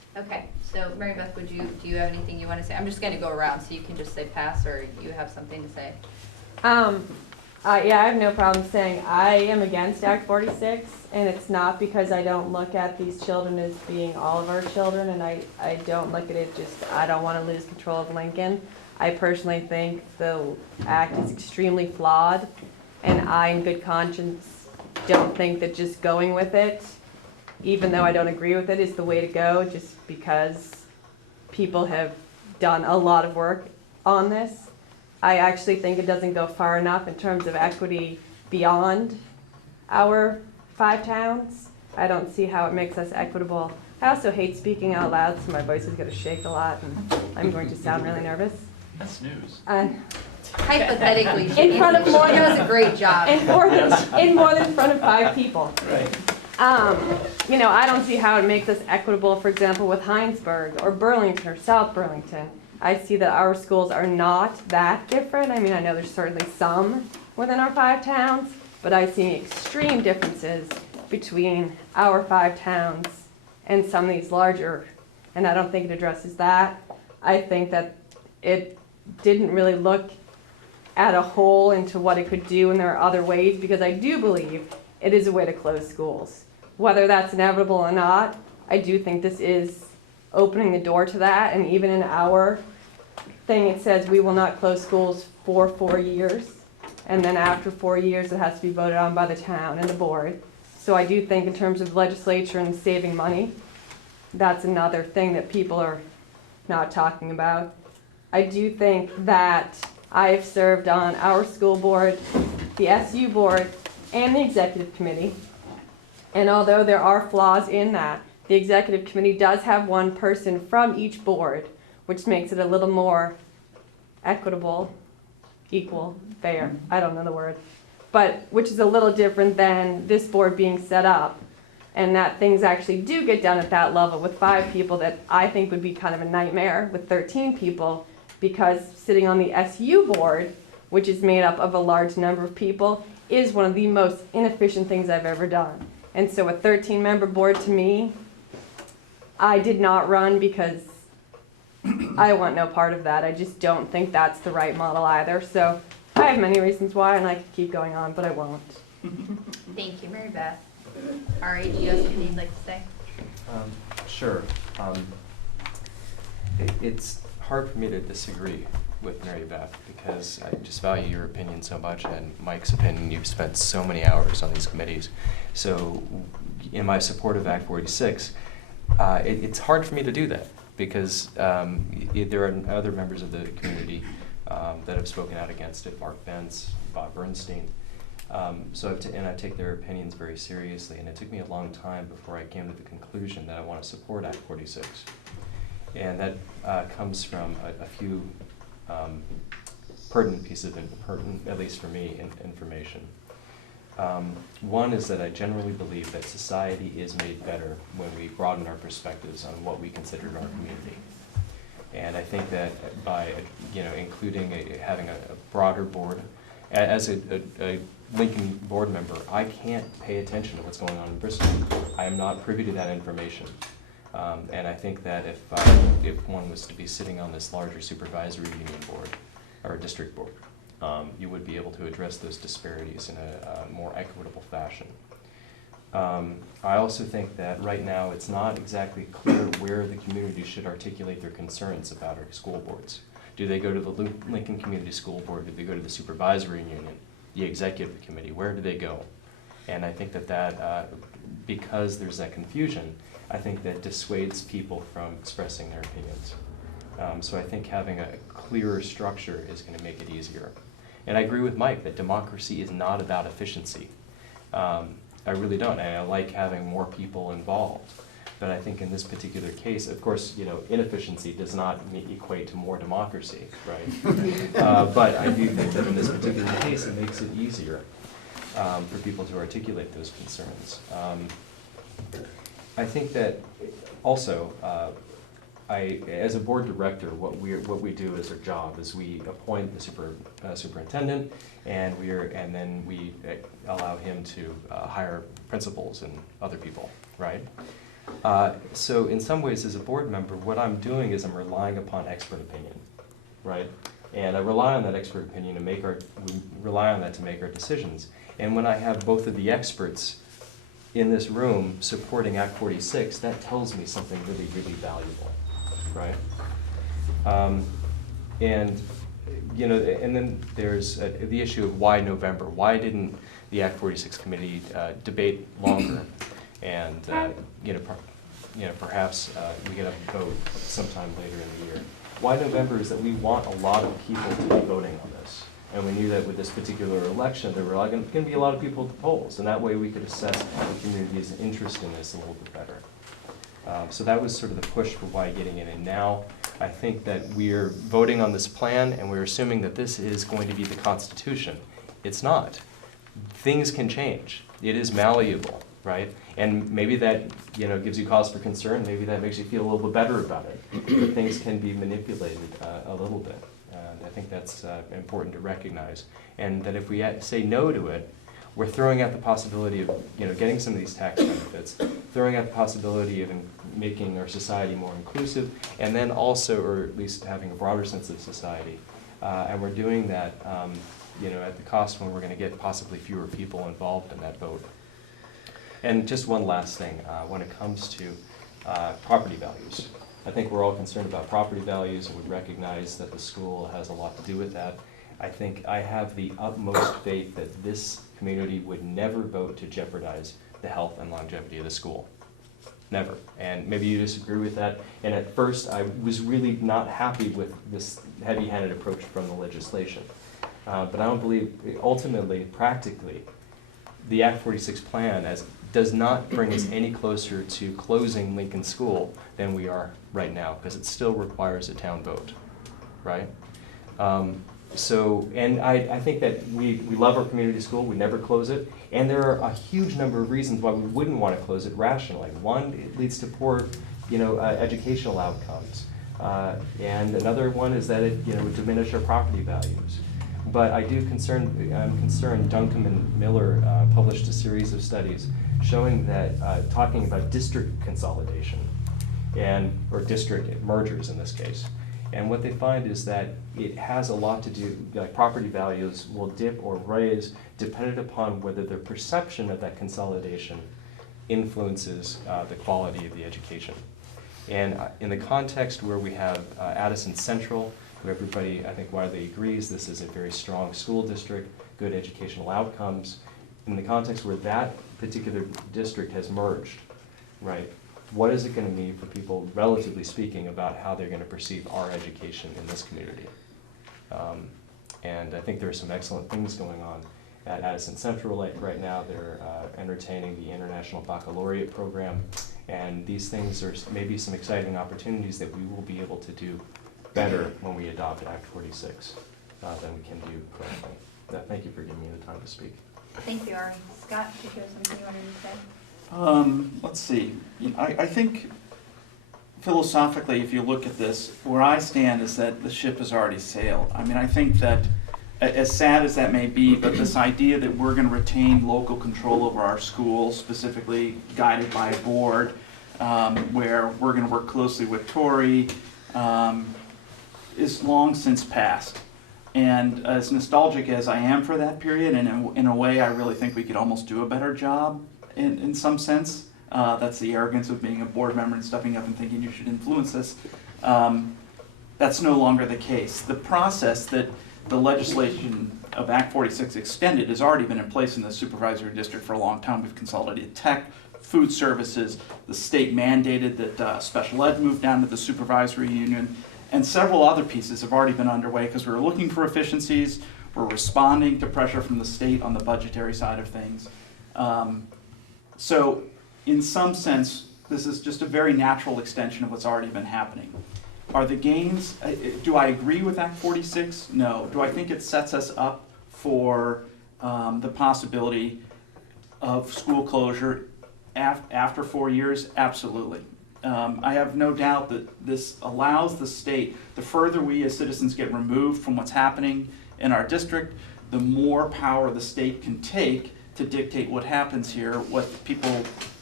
Okay, so Mary Beth, do you have anything you want to say? I'm just going to go around, so you can just say pass, or you have something to say. Yeah, I have no problem saying I am against Act 46, and it's not because I don't look at these children as being all of our children, and I don't look at it just, I don't want to lose control of Lincoln. I personally think the act is extremely flawed, and I, in good conscience, don't think that just going with it, even though I don't agree with it, is the way to go, just because people have done a lot of work on this. I actually think it doesn't go far enough in terms of equity beyond our 5 towns. I don't see how it makes us equitable. I also hate speaking out loud, so my voice is going to shake a lot, and I'm going to sound really nervous. That's news. Hypothetically, in front of more she does a great job. In more than in front of 5 people. Right. You know, I don't see how it makes us equitable, for example, with Heinsberg or Burlington or South Burlington. I see that our schools are not that different. I mean, I know there's certainly some within our 5 towns, but I see extreme differences between our 5 towns and some of these larger, and I don't think it addresses that. I think that it didn't really look at a whole into what it could do, and there are other ways, because I do believe it is a way to close schools. Whether that's inevitable or not, I do think this is opening the door to that, and even in our thing it says we will not close schools for 4 years, and then after 4 years it has to be voted on by the town and the board. So I do think in terms of legislature and saving money, that's another thing that people are not talking about. I do think that I have served on our school board, the SU board, and the executive committee, and although there are flaws in that, the executive committee does have one person from each board, which makes it a little more equitable, equal, fair, I don't know the word, but which is a little different than this board being set up, and that things actually do get done at that level with 5 people that I think would be kind of a nightmare with 13 people, because sitting on the SU board, which is made up of a large number of people, is one of the most inefficient things I've ever done. And so a 13-member board, to me, I did not run because I want no part of that. I just don't think that's the right model either. So I have many reasons why, and I could keep going on, but I won't. Thank you, Mary Beth. Ari, do you have something you'd like to say? Sure. It's hard for me to disagree with Mary Beth, because I just value your opinion so much, and Mike's opinion. You've spent so many hours on these committees. So in my support of Act 46, it's hard for me to do that, because there are other members of the community that have spoken out against it, Mark Bentz, Bob Bernstein. And I take their opinions very seriously, and it took me a long time before I came to the conclusion that I want to support Act 46. And that comes from a few pertinent pieces of, at least for me, information. One is that I generally believe that society is made better when we broaden our perspectives on what we consider our community. And I think that by including having a broader board, as a Lincoln board member, I can't pay attention to what's going on in Bristol. I am not privy to that information. And I think that if one was to be sitting on this larger supervisory union board or district board, you would be able to address those disparities in a more equitable fashion. I also think that right now it's not exactly clear where the community should articulate their concerns about our school boards. Do they go to the Lincoln Community School Board? Do they go to the supervisory union, the executive committee? Where do they go? And I think that because there's that confusion, I think that dissuades people from expressing their opinions. So I think having a clearer structure is going to make it easier. And I agree with Mike that democracy is not about efficiency. I really don't. And I like having more people involved. But I think in this particular case, of course, inefficiency does not equate to more democracy, right? But I do think that in this particular case, it makes it easier for people to articulate those concerns. I think that also, as a board director, what we do as our job is we appoint the superintendent, and then we allow him to hire principals and other people, right? So in some ways, as a board member, what I'm doing is I'm relying upon expert opinion, right? And I rely on that expert opinion to we rely on that to make our decisions. And when I have both of the experts in this room supporting Act 46, that tells me something really, really valuable, right? And you know, and then there's the issue of why November? Why didn't the Act 46 committee debate longer? And perhaps we get a vote sometime later in the year. Why November is that we want a lot of people to be voting on this. And we knew that with this particular election, there were going to be a lot of people at the polls, and that way we could assess the community's interest in this a little bit better. So that was sort of the push for why getting it in now. I think that we're voting on this plan, and we're assuming that this is going to be the Constitution. It's not. Things can change. It is malleable, right? And maybe that gives you cause for concern. Maybe that makes you feel a little bit better about it. But things can be manipulated a little bit. And I think that's important to recognize. And that if we say no to it, we're throwing out the possibility of getting some of these tax benefits, throwing out the possibility of making our society more inclusive, and then also, or at least having a broader sense of society. And we're doing that at the cost when we're going to get possibly fewer people involved in that vote. And just one last thing, when it comes to property values. I think we're all concerned about property values and would recognize that the school has a lot to do with that. I think I have the utmost faith that this community would never vote to jeopardize the health and longevity of the school. Never. And maybe you disagree with that. And at first, I was really not happy with this heavy-handed approach from the legislation. But I don't believe, ultimately, practically, the Act 46 plan does not bring us any closer to closing Lincoln School than we are right now, because it still requires a town vote, right? And I think that we love our community school, we never close it, and there are a huge number of reasons why we wouldn't want to close it rationally. One, it leads to poor, educational outcomes. And another one is that it, would diminish our property values. But I'm concerned, Duncombe and Miller published a series of studies showing that, talking about district consolidation, or district mergers in this case. And what they find is that it has a lot to do, like property values will dip or raise dependent upon whether the perception of that consolidation influences the quality of the education. And in the context where we have Addison Central, where everybody, I think, widely agrees this is a very strong school district, good educational outcomes, in the context where that particular district has merged, right? What is it going to mean for people, relatively speaking, about how they're going to perceive our education in this community? And I think there are some excellent things going on at Addison Central. Like right now, they're entertaining the International Baccalaureate program, and these things are maybe some exciting opportunities that we will be able to do better when we adopt Act 46 than we can do currently. Thank you for giving me the time to speak. Thank you, Ari. Scott, did you have something you wanted to say? Let's see. I think philosophically, if you look at this, where I stand is that the ship has already sailed. I mean, I think that, as sad as that may be, but this idea that we're going to retain local control over our schools, specifically guided by a board, where we're going to work closely with Tory, is long since past. And as nostalgic as I am for that period, and in a way I really think we could almost do a better job in some sense. That's the arrogance of being a board member and stepping up and thinking you should influence this. That's no longer the case. The process that the legislation of Act 46 extended has already been in place in the supervisory district for a long time. We've consolidated tech, food services, the state mandated that special ed move down to the supervisory union, and several other pieces have already been underway because we're looking for efficiencies, we're responding to pressure from the state on the budgetary side of things. So in some sense, this is just a very natural extension of what's already been happening. Are the gains, do I agree with Act 46? No. Do I think it sets us up for the possibility of school closure after 4 years? Absolutely. I have no doubt that this allows the state, the further we as citizens get removed from what's happening in our district, the more power the state can take to dictate what happens here, what people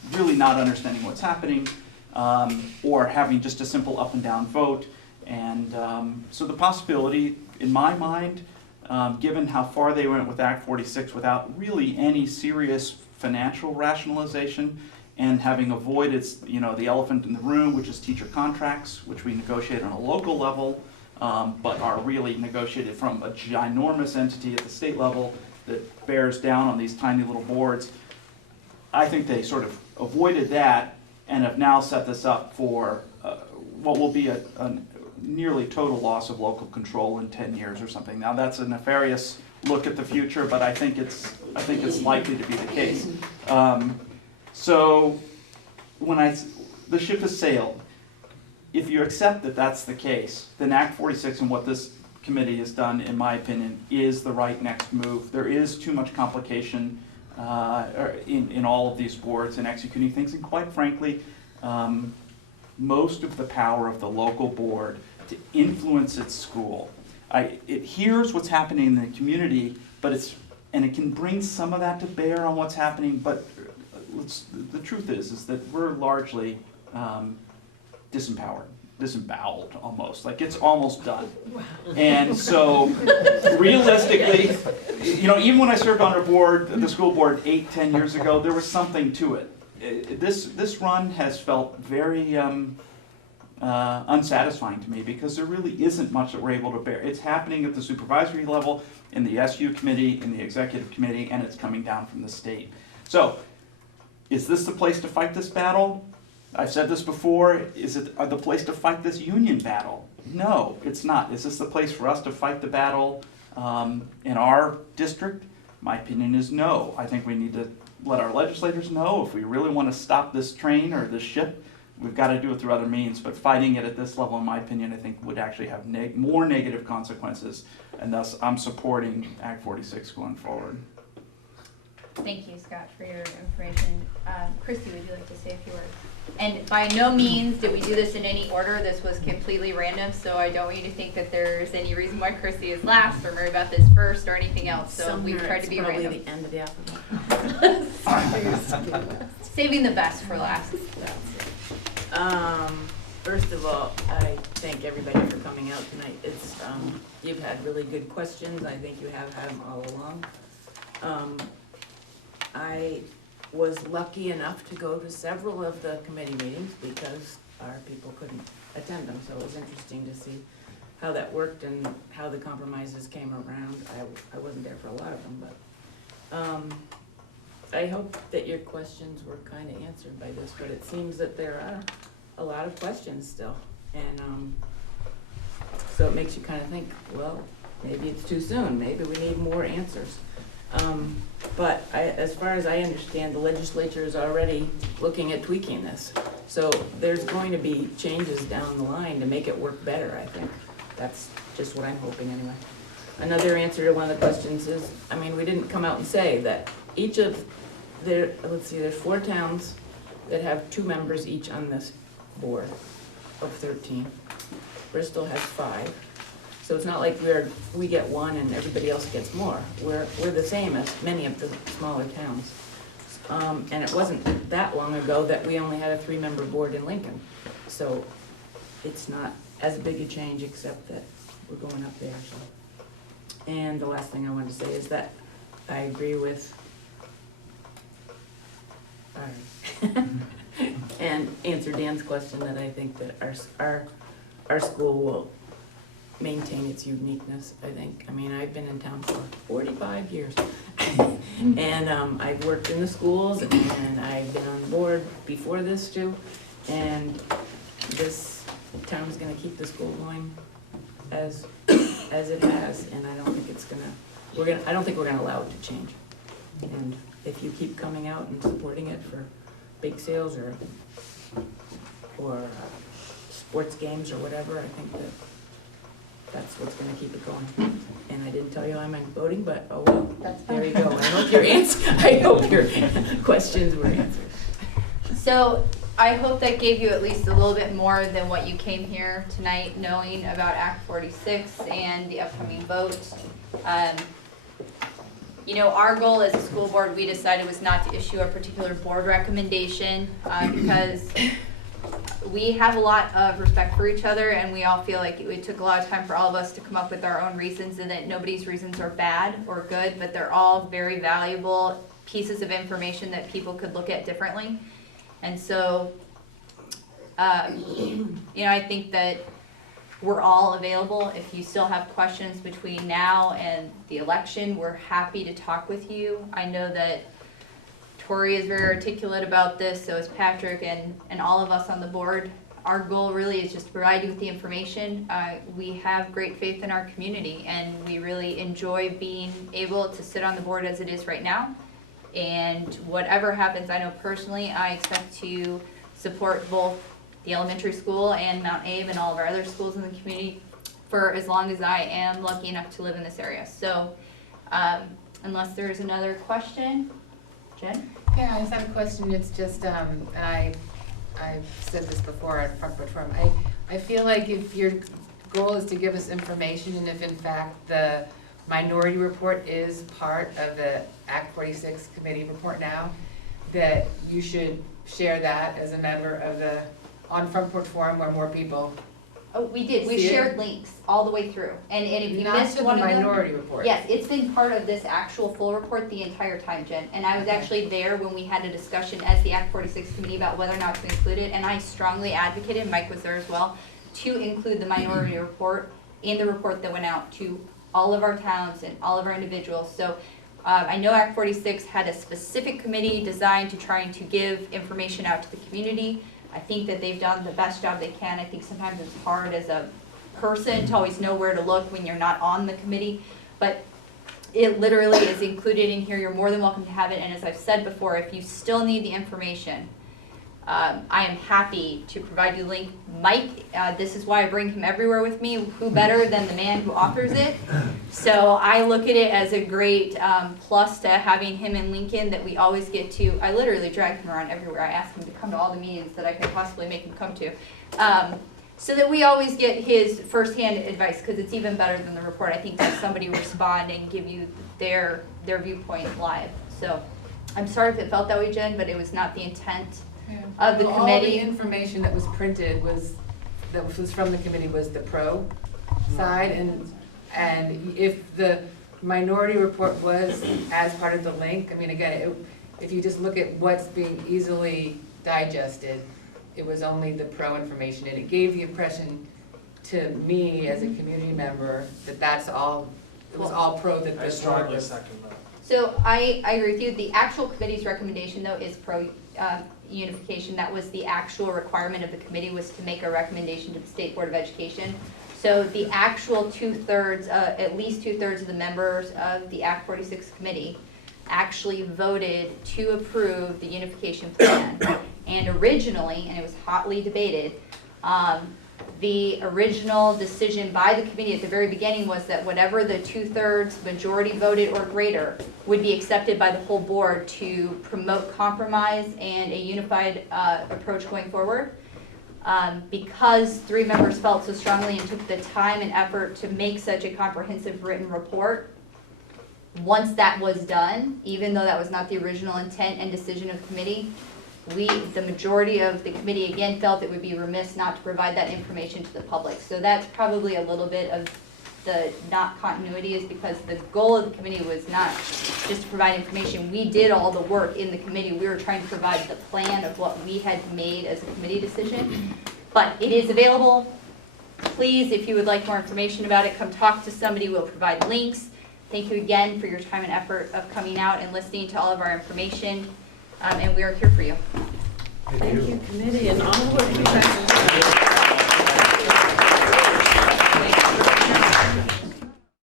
really not understanding what's happening, or having just a simple up and down vote. And so the possibility, in my mind, given how far they went with Act 46 without really any serious financial rationalization, and having avoided, the elephant in the room, which is teacher contracts, which we negotiate on a local level, but are really negotiated from a ginormous entity at the state level that bears down on these tiny little boards. I think they sort of avoided that and have now set this up for what will be a nearly total loss of local control in 10 years or something. Now that's a nefarious look at the future, but I think it's likely to be the case. So when the ship has sailed, if you accept that that's the case, then Act 46 and what this committee has done, in my opinion, is the right next move. There is too much complication in all of these boards and executing things, and quite frankly, most of the power of the local board to influence its school. It hears what's happening in the community, but it can bring some of that to bear on what's happening, but the truth is that we're largely disemboweled almost, like it's almost done. And so realistically, even when I served on the school board 8-10 years ago, there was something to it. This run has felt very unsatisfying to me because there really isn't much that we're able to bear. It's happening at the supervisory level, in the SU committee, in the executive committee, and it's coming down from the state. So, is this the place to fight this battle? I've said this before, is it the place to fight this union battle? No, it's not. Is this the place for us to fight the battle in our district? My opinion is no. I think we need to let our legislators know if we really want to stop this train or this ship, we've got to do it through other means. But fighting it at this level, in my opinion, I think would actually have more negative consequences, and thus I'm supporting Act 46 going forward. Thank you, Scott, for your information. Christy, would you like to say a few words? And by no means did we do this in any order. This was completely random, so I don't want you to think that there's any reason why Christy is last or Mary Beth is first or anything else. So we've tried to be random. Probably the end of the alphabet. Saving the best for last. First of all, I thank everybody for coming out tonight. It's you've had really good questions. I think you have had them all along. I was lucky enough to go to several of the committee meetings because our people couldn't attend them, so it was interesting to see how that worked and how the compromises came around. I wasn't there for a lot of them, but I hope that your questions were kind of answered by this, but it seems that there are a lot of questions still, and so it makes you kind of think, well, maybe it's too soon, maybe we need more answers. But as far as I understand, the legislature is already looking at tweaking this. So there's going to be changes down the line to make it work better, I think. That's just what I'm hoping anyway. Another answer to one of the questions is, we didn't come out and say that each of there's 4 towns that have 2 members each on this board of 13. Bristol has 5. So it's not like we get 1 and everybody else gets more. We're the same as many of the smaller towns. And it wasn't that long ago that we only had a 3-member board in Lincoln. So it's not as big a change except that we're going up there. So. And the last thing I wanted to say is that I agree with and answer Dan's question that I think that our school will maintain its uniqueness, I think. I've been in town for 45 years. And I've worked in the schools, and I've been on the board before this too. And this town's gonna keep the school going as it has, and I don't think we're gonna allow it to change. And if you keep coming out and supporting it for bake sales or sports games or whatever, I think that's what's going to keep it going. And I didn't tell you I'm voting, but oh well, there you go. I hope your questions were answered. So I hope that gave you at least a little bit more than what you came here tonight knowing about Act 46 and the upcoming vote. You know, our goal as a school board, we decided was not to issue a particular board recommendation, because we have a lot of respect for each other, and we all feel like it took a lot of time for all of us to come up with our own reasons, and that nobody's reasons are bad or good, but they're all very valuable pieces of information that people could look at differently. And so, you know, I think that we're all available. If you still have questions between now and the election, we're happy to talk with you. I know that Tori is very articulate about this, so is Patrick, and all of us on the board. Our goal really is just to provide you with the information. We have great faith in our community, and we really enjoy being able to sit on the board as it is right now. And whatever happens, I know personally, I expect to support both the elementary school and Mount Abe and all of our other schools in the community for as long as I am lucky enough to live in this area. So unless there's another question, Jen? Yeah, I just have a question. It's just, and I've said this before at Front Forum. I feel like if your goal is to give us information, and if in fact the minority report is part of the Act 46 committee report now, that you should share that as a member of the on Front Porch Forum where more people. Oh, we did. We shared links all the way through. And if you Not missed to the one of them. minority report. Yes, it's been part of this actual full report the entire time, Jen. And I was actually there when we had a discussion as the Act 46 committee about whether or not to include it. And I strongly advocated, Mike was there as well, to include the minority report in the report that went out to all of our towns and all of our individuals. So I know Act 46 had a specific committee designed to trying to give information out to the community. I think that they've done the best job they can. I think sometimes it's hard as a person to always know where to look when you're not on the committee, but it literally is included in here. You're more than welcome to have it, and as I've said before, if you still need the information, I am happy to provide you a link. Mike, this is why I bring him everywhere with me. Who better than the man who authors it? So I look at it as a great plus to having him in Lincoln, that we always get to. I literally drag him around everywhere. I ask him to come to all the meetings that I could possibly make him come to. So that we always get his firsthand advice, because it's even better than the report. I think that somebody respond and give you their viewpoint live. So I'm sorry if it felt that way, Jen, but it was not the intent of the Well, committee. all the information that was printed that was from the committee was the pro side, and if the minority report was as part of the link, I mean, again, if you just look at what's being easily digested, it was only the pro information, and it gave the impression to me as a community member that that's all, it was all pro that I the strongly board was. second that. So I agree with you. The actual committee's recommendation, though, is pro unification. That was the actual requirement of the committee, was to make a recommendation to the State Board of Education. So the actual at least two-thirds of the members of the Act 46 committee actually voted to approve the unification plan. And originally, and it was hotly debated, the original decision by the committee at the very beginning was that whatever the two-thirds majority voted or greater would be accepted by the whole board to promote compromise and a unified approach going forward. Because 3 members felt so strongly and took the time and effort to make such a comprehensive written report, once that was done, even though that was not the original intent and decision of the committee, the majority of the committee again felt it would be remiss not to provide that information to the public. So that's probably a little bit of the not continuity, is because the goal of the committee was not just to provide information. We did all the work in the committee. We were trying to provide the plan of what we had made as a committee decision. But it is available. Please, if you would like more information about it, come talk to somebody. We'll provide links. Thank you again for your time and effort of coming out and listening to all of our information. And we are here for you. Thank you, committee, and onward we press.